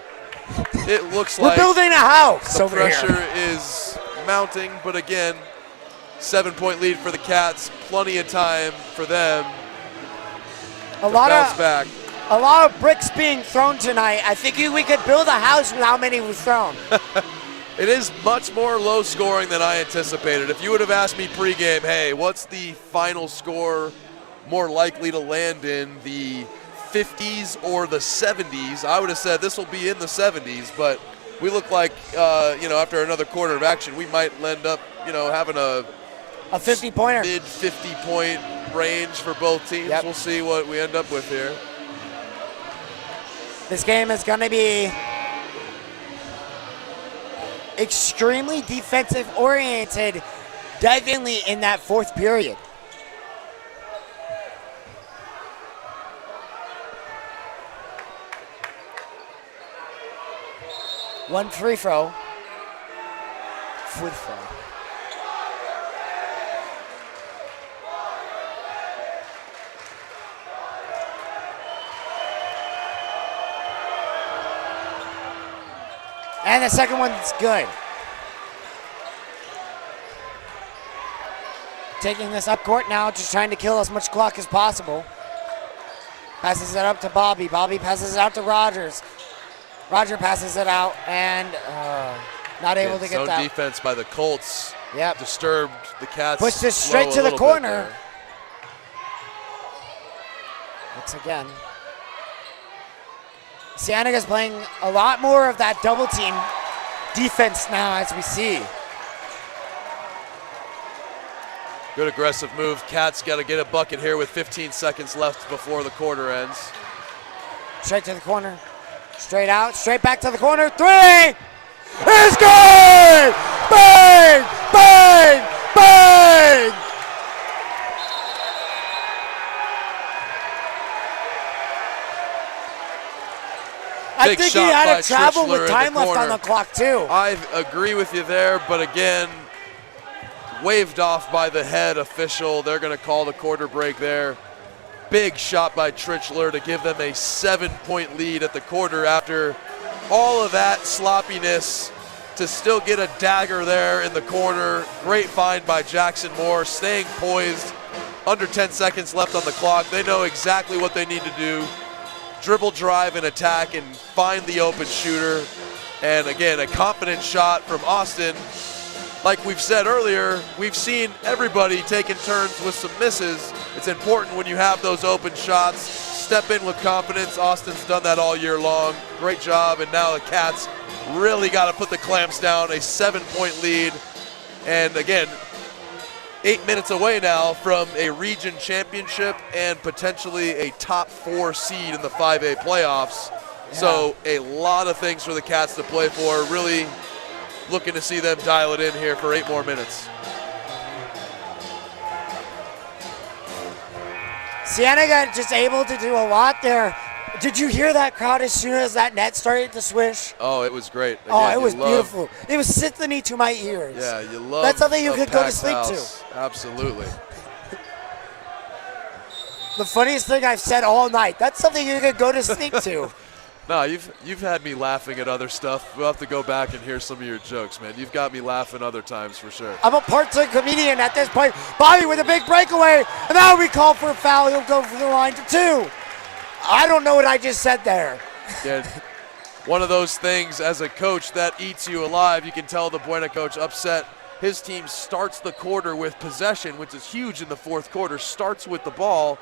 It looks like we're building a house the over pressure here. is mounting, but again, 7-point lead for the Cats. Plenty of time for them to bounce back. A lot of bricks being thrown tonight. I think we could build a house with how many was thrown. It is much more low scoring than I anticipated. If you would have asked me pregame, hey, what's the final score more likely to land in, the 50s or the 70s, I would have said this will be in the 70s, but we look like, after another quarter of action, we might end up, having a 50-pointer. Mid 50-point range for both teams. Yep. We'll see what we end up with here. This game is going to be extremely defensive oriented, definitely in that fourth period. One free throw. Free throw. And the second one's good. Taking this up court now, just trying to kill as much clock as possible. Passes it up to Bobby. Bobby passes it out to Rogers. Roger passes it out and not able to get that. Zone defense by the Colts. Yep. Disturbed the Cats. Pushed it straight to the corner. Looks again. Cienega's playing a lot more of that double team defense now, as we see. Good aggressive move. Cats got to get a bucket here with 15 seconds left before the quarter ends. Straight to the corner. Straight out, straight back to the corner. Three! It's good! Bang! Bang! Bang! I think he had to travel with time left on the clock, too. I agree with you there, but again, waved off by the head official. They're going to call the quarter break there. Big shot by Trichler to give them a 7-point lead at the quarter after all of that sloppiness to still get a dagger there in the corner. Great find by Jackson Moore, staying poised. Under 10 seconds left on the clock. They know exactly what they need to do. Dribble, drive, and attack and find the open shooter. And again, a confident shot from Austin. Like we've said earlier, we've seen everybody taking turns with some misses. It's important when you have those open shots. Step in with confidence. Austin's done that all year long. Great job. And now the Cats really got to put the clamps down. A 7-point lead. And again, 8 minutes away now from a region championship and potentially a top 4 seed in the 5A playoffs. Yeah. So a lot of things for the Cats to play for. Really looking to see them dial it in here for 8 more minutes. Cienega just able to do a lot there. Did you hear that crowd as soon as that net started to swish? Oh, it was great. Again, it was beautiful. It was symphony to my ears. Yeah, you love That's something you could go to sleep house. To. Absolutely. The funniest thing I've said all night. That's something you could go to sleep to. No, you've had me laughing at other stuff. We'll have to go back and hear some of your jokes, man. You've got me laughing other times for sure. I'm a part-time comedian at this point. Bobby with a big breakaway, and now we call for a foul. He'll go for the line to 2. I don't know what I just said there. Yeah, one of those things as a coach that eats you alive. You can tell the Buena coach upset. His team starts the quarter with possession, which is huge in the fourth quarter, starts with the ball.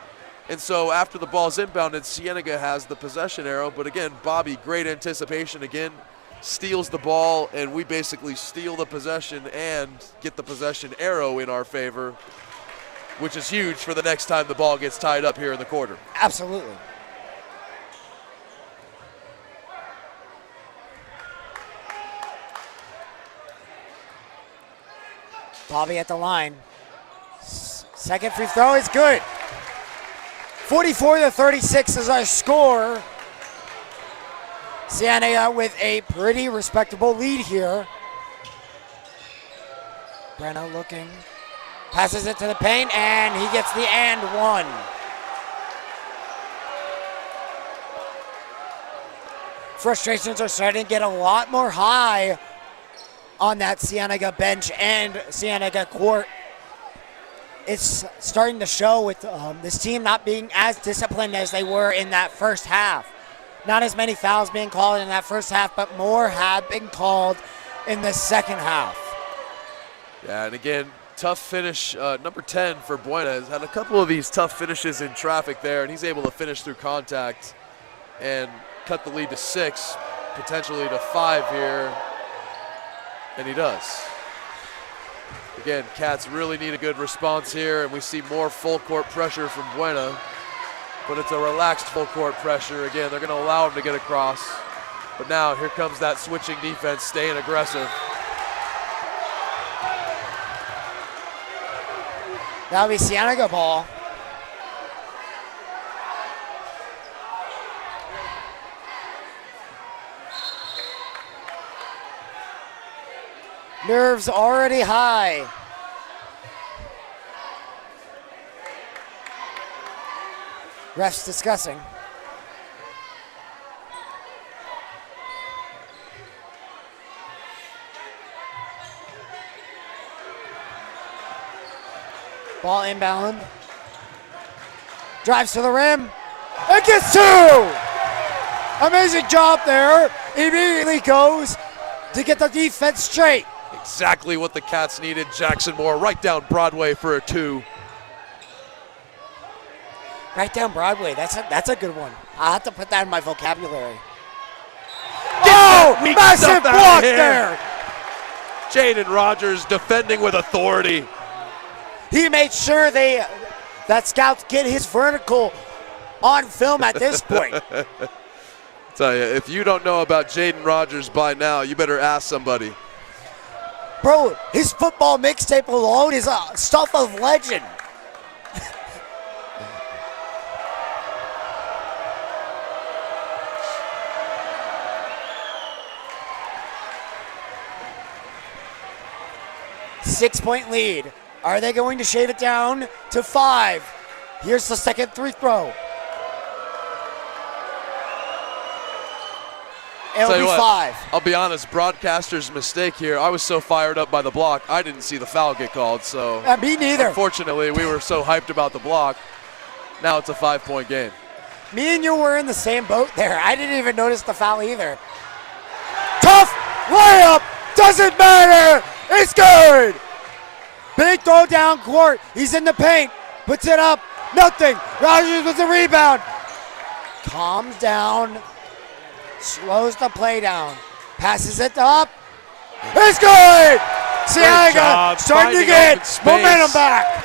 And so after the ball's inbounded, Cienega has the possession arrow. But again, Bobby, great anticipation again, steals the ball, and we basically steal the possession and get the possession arrow in our favor, which is huge for the next time the ball gets tied up here in the quarter. Absolutely. Bobby at the line. Second free throw is good. 44-36 is our score. Cienega with a pretty respectable lead here. Buena looking. Passes it to the paint, and he gets the and one. Frustrations are starting to get a lot more high on that Cienega bench and Cienega court. It's starting to show with this team not being as disciplined as they were in that first half. Not as many fouls being called in that first half, but more have been called in the second half. Yeah, and again, tough finish. Number 10 for Buena has had a couple of these tough finishes in traffic there, and he's able to finish through contact and cut the lead to 6, potentially to 5 here. And he does. Again, Cats really need a good response here, and we see more full court pressure from Buena, but it's a relaxed full court pressure. Again, they're gonna allow him to get across, but now here comes that switching defense, staying aggressive. That'll be Cienega ball. Nerves already high. Refs discussing. Ball inbound. Drives to the rim. It gets 2! Amazing job there. Immediately goes to get the defense straight. Exactly what the Cats needed. Jackson Moore right down Broadway for a 2. Right down Broadway. That's a good one. I'll have to put that in my vocabulary. Oh, massive block there. Jaden Rogers defending with authority. He made sure that scouts get his vertical on film at this point. Tell you, if you don't know about Jaden Rogers by now, you better ask somebody. Bro, his football mixtape alone is stuff of legend. Six-point lead. Are they going to shave it down to 5? Here's the second free throw. It'll be 5. I'll be honest, broadcaster's mistake here. I was so fired up by the block, I didn't see the foul get called. So me neither. Unfortunately, we were so hyped about the block. Now it's a 5-point game. Me and you were in the same boat there. I didn't even notice the foul either. Tough layup. Doesn't matter. It's good. Big throw down court. He's in the paint. Puts it up. Nothing. Rogers with the rebound. Calms down. Slows the play down. Passes it up. It's good. Cienega starting to get momentum back.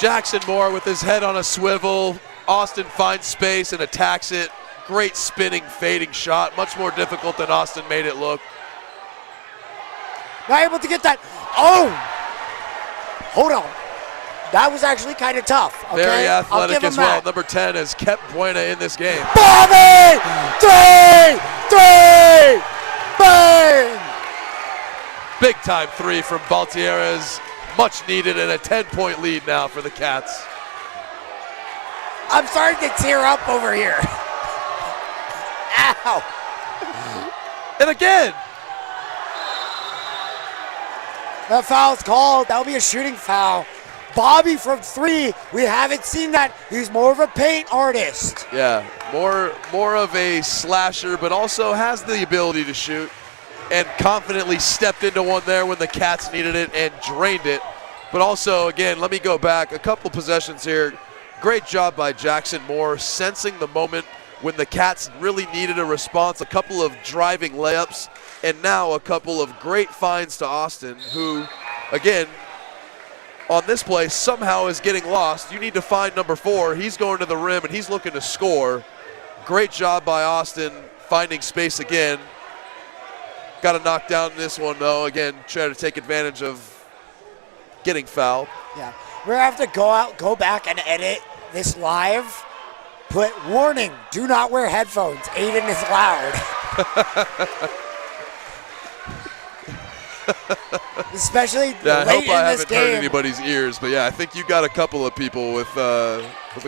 Jackson Moore with his head on a swivel. Austin finds space and attacks it. Great spinning, fading shot. Much more difficult than Austin made it look. Not able to get that. Oh! Hold on. That was actually kind of tough. Okay? Very athletic as well. That. Number 10 has kept Buena in this game. Bobby! 3! Bang! Big time 3 from Baltierrez. Much needed and a 10-point lead now for the Cats. I'm starting to tear up over here. Ow! And again. The foul's called. That'll be a shooting foul. Bobby from 3. We haven't seen that. He's more of a paint artist. Yeah, more of a slasher, but also has the ability to shoot. And confidently stepped into one there when the Cats needed it and drained it. But also, again, let me go back a couple possessions here. Great job by Jackson Moore, sensing the moment when the Cats really needed a response. A couple of driving layups, and now a couple of great finds to Austin, who, again, on this play somehow is getting lost. You need to find number 4. He's going to the rim, and he's looking to score. Great job by Austin finding space again. Got to knock down this one, though. Again, try to take advantage of getting fouled. Yeah, we're going to have to go back and edit this live. Put warning, do not wear headphones. Aiden is loud. Especially late in this game. I hope I haven't hurt anybody's ears, but yeah, I think you got a couple of people with a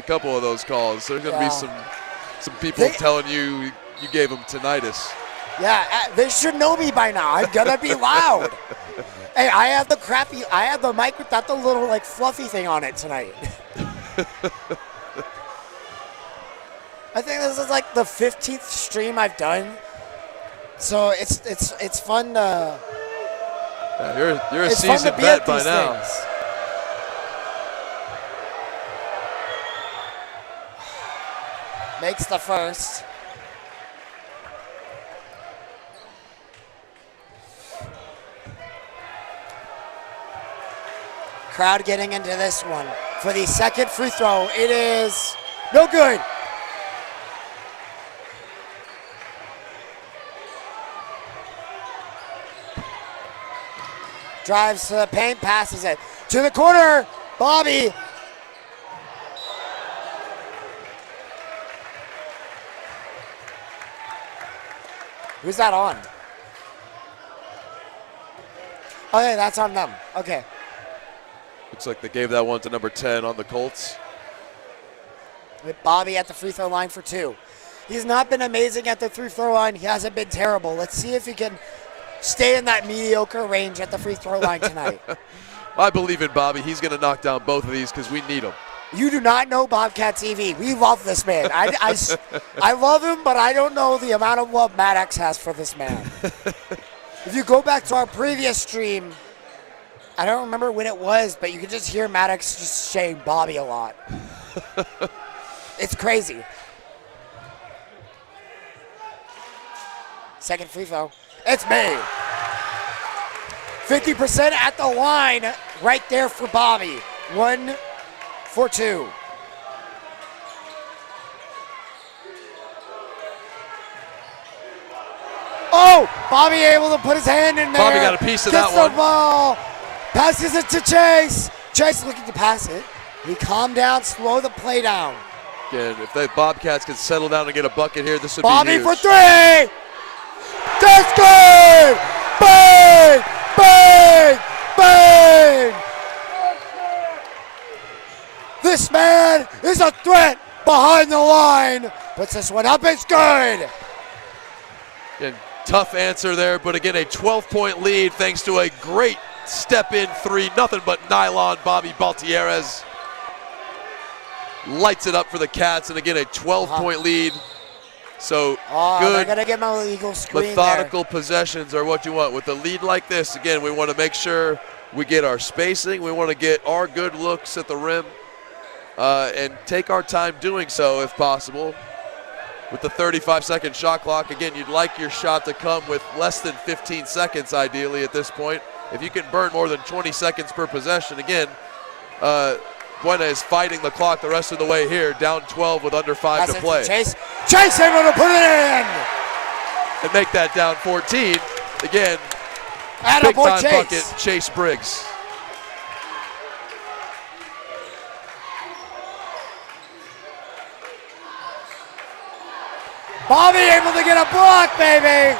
couple of those calls. There's going to be some people telling you gave them tinnitus. Yeah, they should know me by now. I'm gonna be loud. Hey, I have the mic without the little like fluffy thing on it tonight. I think this is like the 15th stream I've done, so it's fun to. Yeah, you're a seasoned vet by now. Things. Makes the first. Crowd getting into this one. For the second free throw, it is no good. Drives to the paint, passes it to the corner. Bobby. Who's that on? Okay, that's on them. Okay. Looks like they gave that one to number 10 on the Colts. With Bobby at the free throw line for 2. He's not been amazing at the free throw line. He hasn't been terrible. Let's see if he can stay in that mediocre range at the free throw line tonight. I believe in Bobby. He's going to knock down both of these because we need him. You do not know Bobcat TV. We love this man. I love him, but I don't know the amount of love Maddox has for this man. If you go back to our previous stream, I don't remember when it was, but you could just hear Maddox just saying Bobby a lot. It's crazy. Second free throw. It's made. 50% at the line right there for Bobby. 1 for 2. Oh, Bobby able to put his hand in there. Bobby got a piece of that one. Gets the ball. Passes it to Chase. Chase looking to pass it. He calmed down, slow the play down. Again, if the Bobcats can settle down and get a bucket here, this would Bobby be huge. for 3. That's good. Bang, bang, bang. This man is a threat behind the line. Puts this one up. It's good. Again, tough answer there, but again, a 12-point lead thanks to a great step-in 3. Nothing but nylon. Bobby Baltieres lights it up for the Cats, and again, a 12-point lead. So good. I gotta get my illegal screen Methodical there. possessions are what you want. With a lead like this, again, we want to make sure we get our spacing. We want to get our good looks at the rim and take our time doing so if possible. With the 35-second shot clock, again, you'd like your shot to come with less than 15 seconds ideally at this point. If you can burn more than 20 seconds per possession, again, Buena is fighting the clock the rest of the way here, down 12 with under 5 to play. Chase able to put it in. And make that down 14. Again, big time bucket, Chase Briggs. Bobby able to get a block, baby.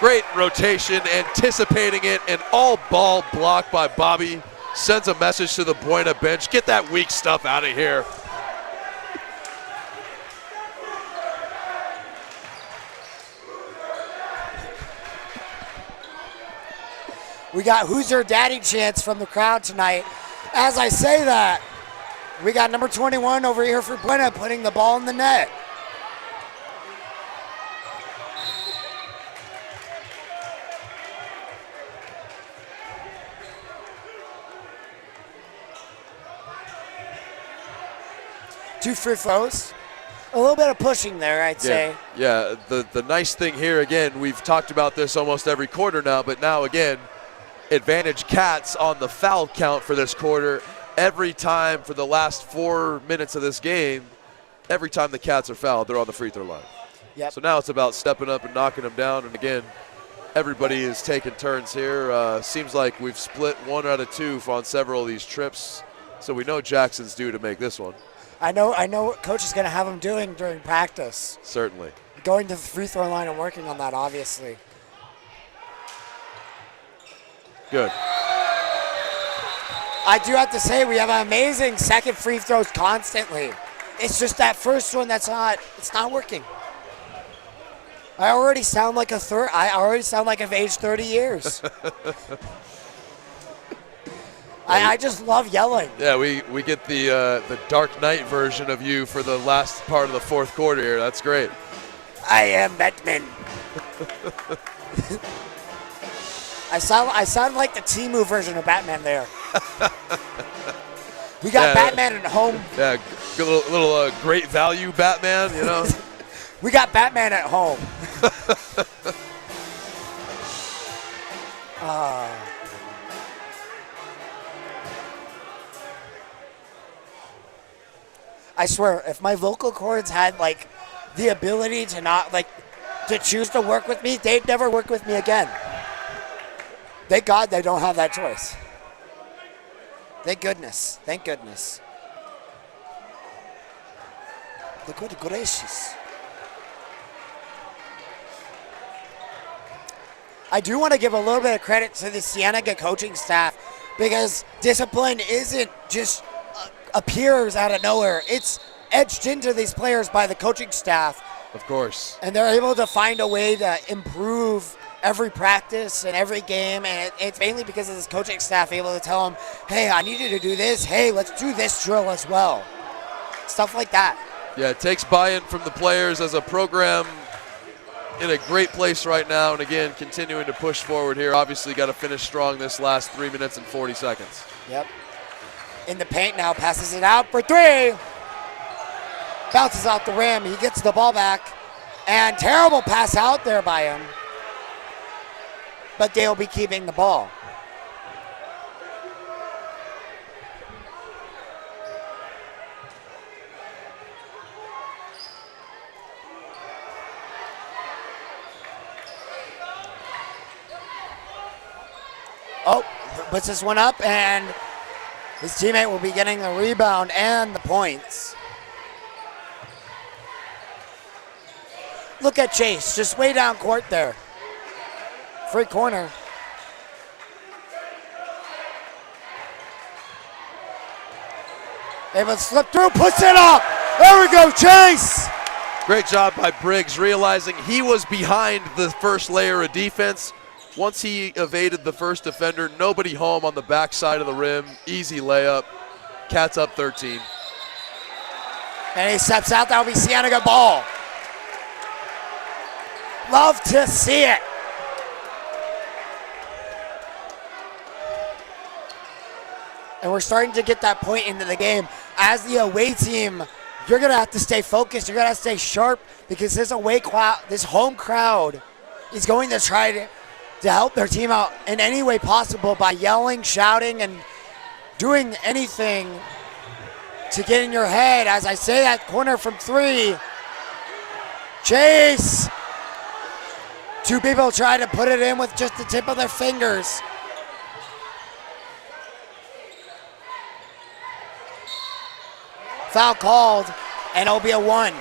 Great rotation, anticipating it, and all ball blocked by Bobby. Sends a message to the Buena bench. Get that weak stuff out of here. We got Who's Your Daddy chants from the crowd tonight. As I say that, we got number 21 over here for Buena putting the ball in the net. Two free throws. A little bit of pushing there, I'd say. Yeah, the nice thing here, again, we've talked about this almost every quarter now, but now again, advantage Cats on the foul count for this quarter. Every time for the last 4 minutes of this game, every time the Cats are fouled, they're on the free throw line. Yep. So now it's about stepping up and knocking them down. And again, everybody is taking turns here. Seems like we've split 1 out of 2 on several of these trips. So we know Jackson's due to make this one. I know what Coach is going to have him doing during practice. Certainly. Going to the free throw line and working on that, obviously. Good. I do have to say we have amazing second free throws constantly. It's just that first one it's not working. I already sound like I've aged 30 years. I just love yelling. Yeah, we get the Dark Knight version of you for the last part of the fourth quarter here. That's great. I am Batman. I sound like the Temu version of Batman there. We got Batman at home. Yeah, little great value Batman, you know. We got Batman at home. I swear, if my vocal cords had like the ability to not to choose to work with me, they'd never work with me again. Thank God they don't have that choice. Thank goodness. Thank goodness. The good gracious. I do want to give a little bit of credit to the Cienega coaching staff because discipline isn't just appears out of nowhere. It's etched into these players by the coaching staff. Of course. And they're able to find a way to improve every practice and every game, and it's mainly because of this coaching staff able to tell them, hey, I need you to do this. Hey, let's do this drill as well. Stuff like that. Yeah, it takes buy-in from the players as a program in a great place right now, and again, continuing to push forward here. Obviously got to finish strong this last 3 minutes and 40 seconds. Yep. in the paint now, passes it out for three. Bounces out the rim, he gets the ball back, and terrible pass out there by him. But they'll be keeping the ball. Oh, puts this one up, and his teammate will be getting the rebound and the points. Look at Chase, just way down court there. Free corner. Able to slip through, puts it up. There we go, Chase. Great job by Briggs, realizing he was behind the first layer of defense. Once he evaded the first defender, nobody home on the backside of the rim. Easy layup. Cats up 13. And he steps out. That'll be Cienega ball. Love to see it. And we're starting to get that point into the game. As the away team, you're going to have to stay focused. You're going to have to stay sharp because this away crowd, this home crowd is going to try to help their team out in any way possible by yelling, shouting, and doing anything to get in your head. As I say that corner from three, Chase. Two people try to put it in with just the tip of their fingers. Foul called, and it'll be a 1.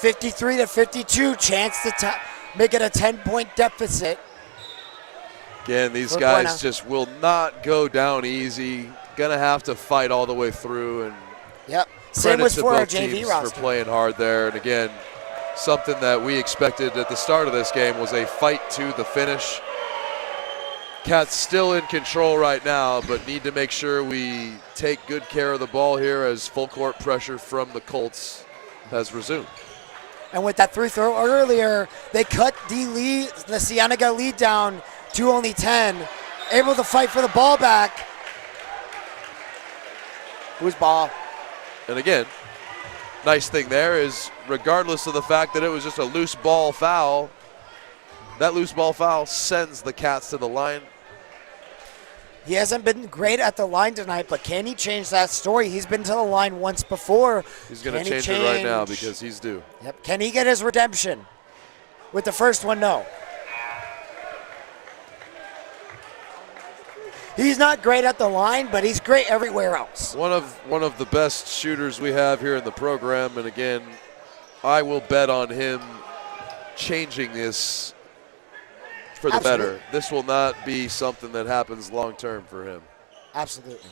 53-52, chance to make it a 10-point deficit. Again, these guys Buena just will not go down easy. Gonna have to fight all the way through. And yep. Same was for our JV roster. For playing hard there. And again, something that we expected at the start of this game was a fight to the finish. Cats still in control right now, but need to make sure we take good care of the ball here as full court pressure from the Colts has resumed. And with that free throw earlier, they cut the Cienega lead down to only 10. Able to fight for the ball back. Who's ball? And again, nice thing there is regardless of the fact that it was just a loose ball foul, that loose ball foul sends the Cats to the line. He hasn't been great at the line tonight, but can he change that story? He's been to the line once before. He's going to change it right now because he's due. Yep. Can he get his redemption? With the first one, no. He's not great at the line, but he's great everywhere else. One of the best shooters we have here in the program, and again, I will bet on him changing this for the better. This will not be something that happens long term for him. Absolutely.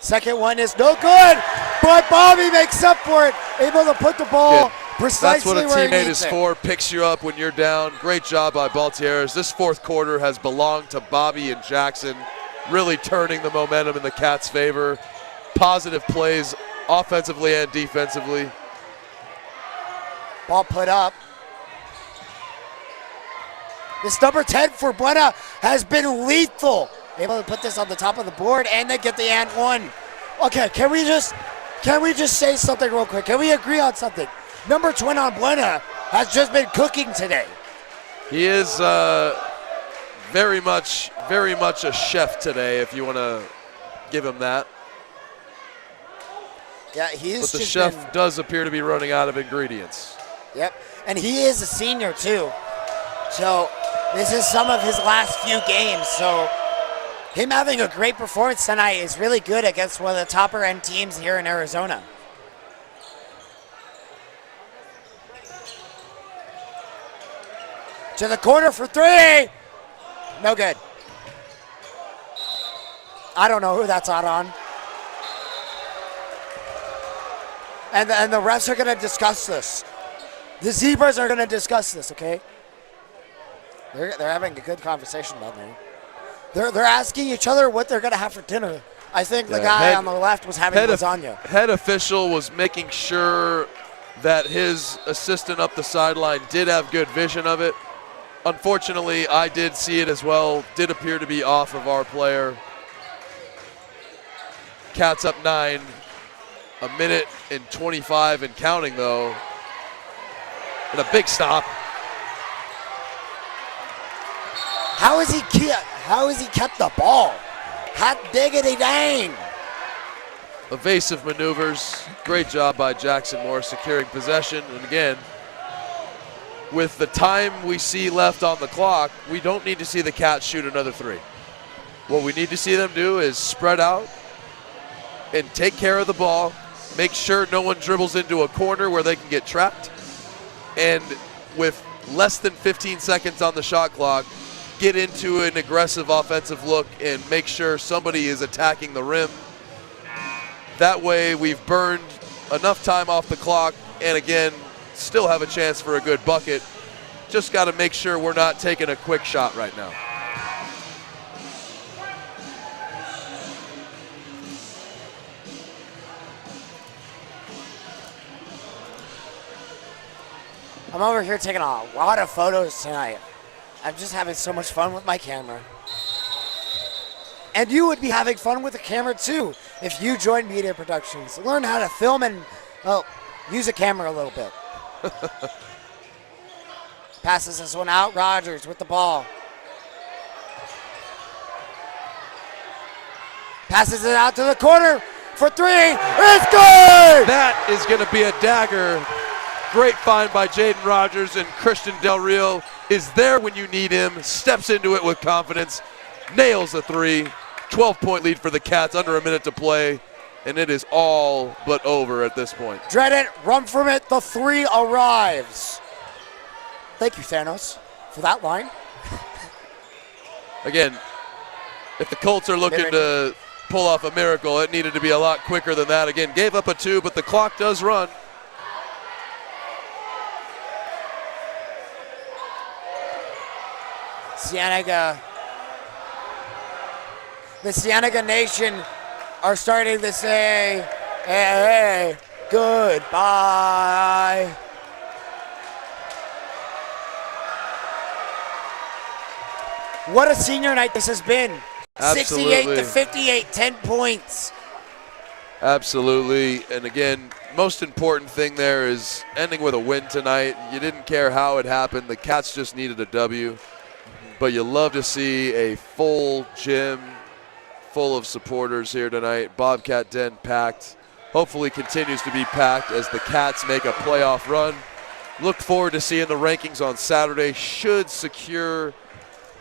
Second one is no good, but Bobby makes up for it. Able to put the ball precisely where he needs it. That's what a teammate is for, picks you up when you're down. Great job by Baltieres. This fourth quarter has belonged to Bobby and Jackson, really turning the momentum in the Cats' favor. Positive plays offensively and defensively. Ball put up. This number 10 for Buena has been lethal. Able to put this on the top of the board, and they get the and one. Okay, can we just say something real quick? Can we agree on something? Number 20 on Buena has just been cooking today. He is very much a chef today, if you want to give him that. Yeah, he is. But the chef does appear to be running out of ingredients. Yep, and he is a senior too. So this is some of his last few games. So him having a great performance tonight is really good against one of the topper end teams here in Arizona. To the corner for three. No good. I don't know who that's out on. And the refs are going to discuss this. The Zebras are going to discuss this, okay? They're having a good conversation down there. They're asking each other what they're going to have for dinner. I think the guy on the left was having lasagna. Head official was making sure that his assistant up the sideline did have good vision of it. Unfortunately, I did see it as well. Did appear to be off of our player. Cats up 9. A minute and 25 and counting, though. And a big stop. How has he kept the ball? Hot diggity dang. Evasive maneuvers. Great job by Jackson Moore securing possession. And again, with the time we see left on the clock, we don't need to see the Cats shoot another 3. What we need to see them do is spread out and take care of the ball, make sure no one dribbles into a corner where they can get trapped, and with less than 15 seconds on the shot clock, get into an aggressive offensive look and make sure somebody is attacking the rim. That way we've burned enough time off the clock and again, still have a chance for a good bucket. Just got to make sure we're not taking a quick shot right now. I'm over here taking a lot of photos tonight. I'm just having so much fun with my camera. And you would be having fun with the camera too if you join Media Productions. Learn how to film and, well, use a camera a little bit. Passes this one out. Rogers with the ball. Passes it out to the corner for 3. It's good! That is going to be a dagger. Great find by Jaden Rogers, and Christian Del Rio is there when you need him, steps into it with confidence, nails a 3. 12-point lead for the Cats, under a minute to play, and it is all but over at this point. Dread it, run from it, the 3 arrives. Thank you, Thanos, for that line. Again, if the Colts are looking to pull off a miracle, it needed to be a lot quicker than that. Again, gave up a 2, but the clock does run. Cienega. The Cienega Nation are starting to say, hey, goodbye. What a senior night this has been. Absolutely. 68 to 58, 10 points. Absolutely, and again, most important thing there is ending with a win tonight. You didn't care how it happened. The Cats just needed a W. But you love to see a full gym full of supporters here tonight. Bobcat Den packed. Hopefully continues to be packed as the Cats make a playoff run. Look forward to seeing the rankings on Saturday. Should secure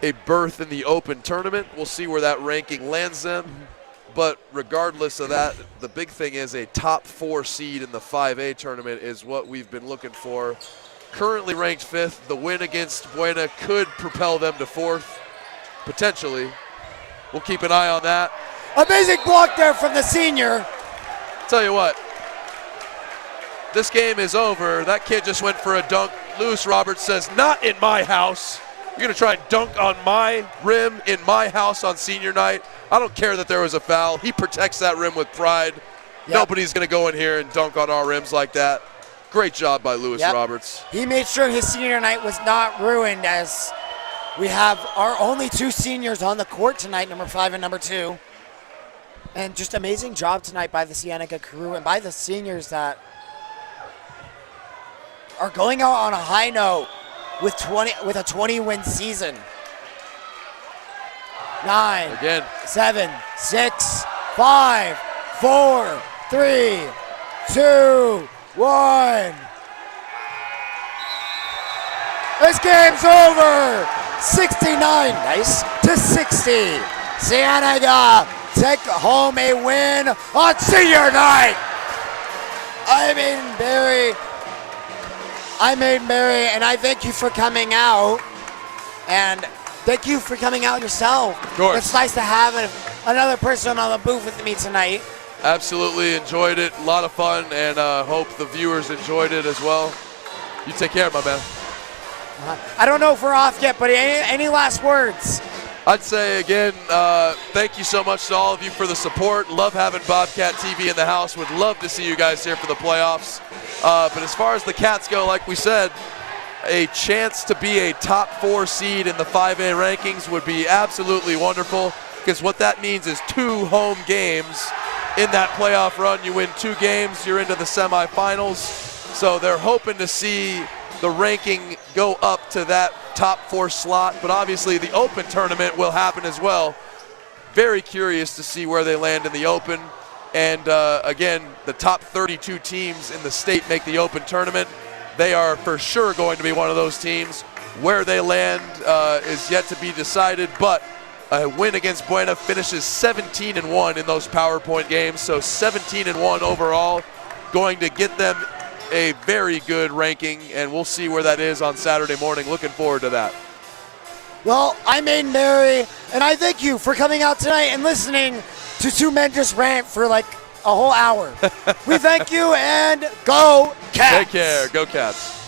a berth in the Open tournament. We'll see where that ranking lands them. But regardless of that, the big thing is a top 4 seed in the 5A tournament is what we've been looking for. Currently ranked 5th, the win against Buena could propel them to 4th, potentially. We'll keep an eye on that. Amazing block there from the senior. Tell you what, this game is over. That kid just went for a dunk. Lewis Roberts says, not in my house. You're gonna try and dunk on my rim in my house on senior night. I don't care that there was a foul. He protects that rim with pride. Yep. Nobody's gonna go in here and dunk on our rims like that. Great job by Lewis Roberts. He made sure his senior night was not ruined as we have our only 2 seniors on the court tonight, number 5 and number 2. And just amazing job tonight by the Cienega crew and by the seniors that are going out on a high note with a 20-win season. 9, again, 7, 6, 5, 4, 3, 2, 1. This game's over. 69, nice, to 60. Cienega take home a win on senior night. I'm Aiden Barry, and I thank you for coming out. And thank you for coming out yourself. Of course. It's nice to have another person on the booth with me tonight. Absolutely enjoyed it. A lot of fun, and hope the viewers enjoyed it as well. You take care, my man. I don't know if we're off yet, but any last words? I'd say, again, thank you so much to all of you for the support. Love having Bobcat TV in the house. Would love to see you guys here for the playoffs. But as far as the Cats go, like we said, a chance to be a top 4 seed in the 5A rankings would be absolutely wonderful, because what that means is 2 home games in that playoff run. You win 2 games, you're into the semifinals. So they're hoping to see the ranking go up to that top 4 slot, but obviously the Open tournament will happen as well. Very curious to see where they land in the Open. And again, the top 32 teams in the state make the Open tournament. They are for sure going to be one of those teams. Where they land is yet to be decided, but a win against Buena finishes 17-1 in those PowerPoint games, so 17-1 overall, going to get them a very good ranking, and we'll see where that is on Saturday morning. Looking forward to that. Well, I'm Aiden Mary, and I thank you for coming out tonight and listening to 2 men just rant for like a whole hour. We thank you, and go Cats! Take care. Go Cats.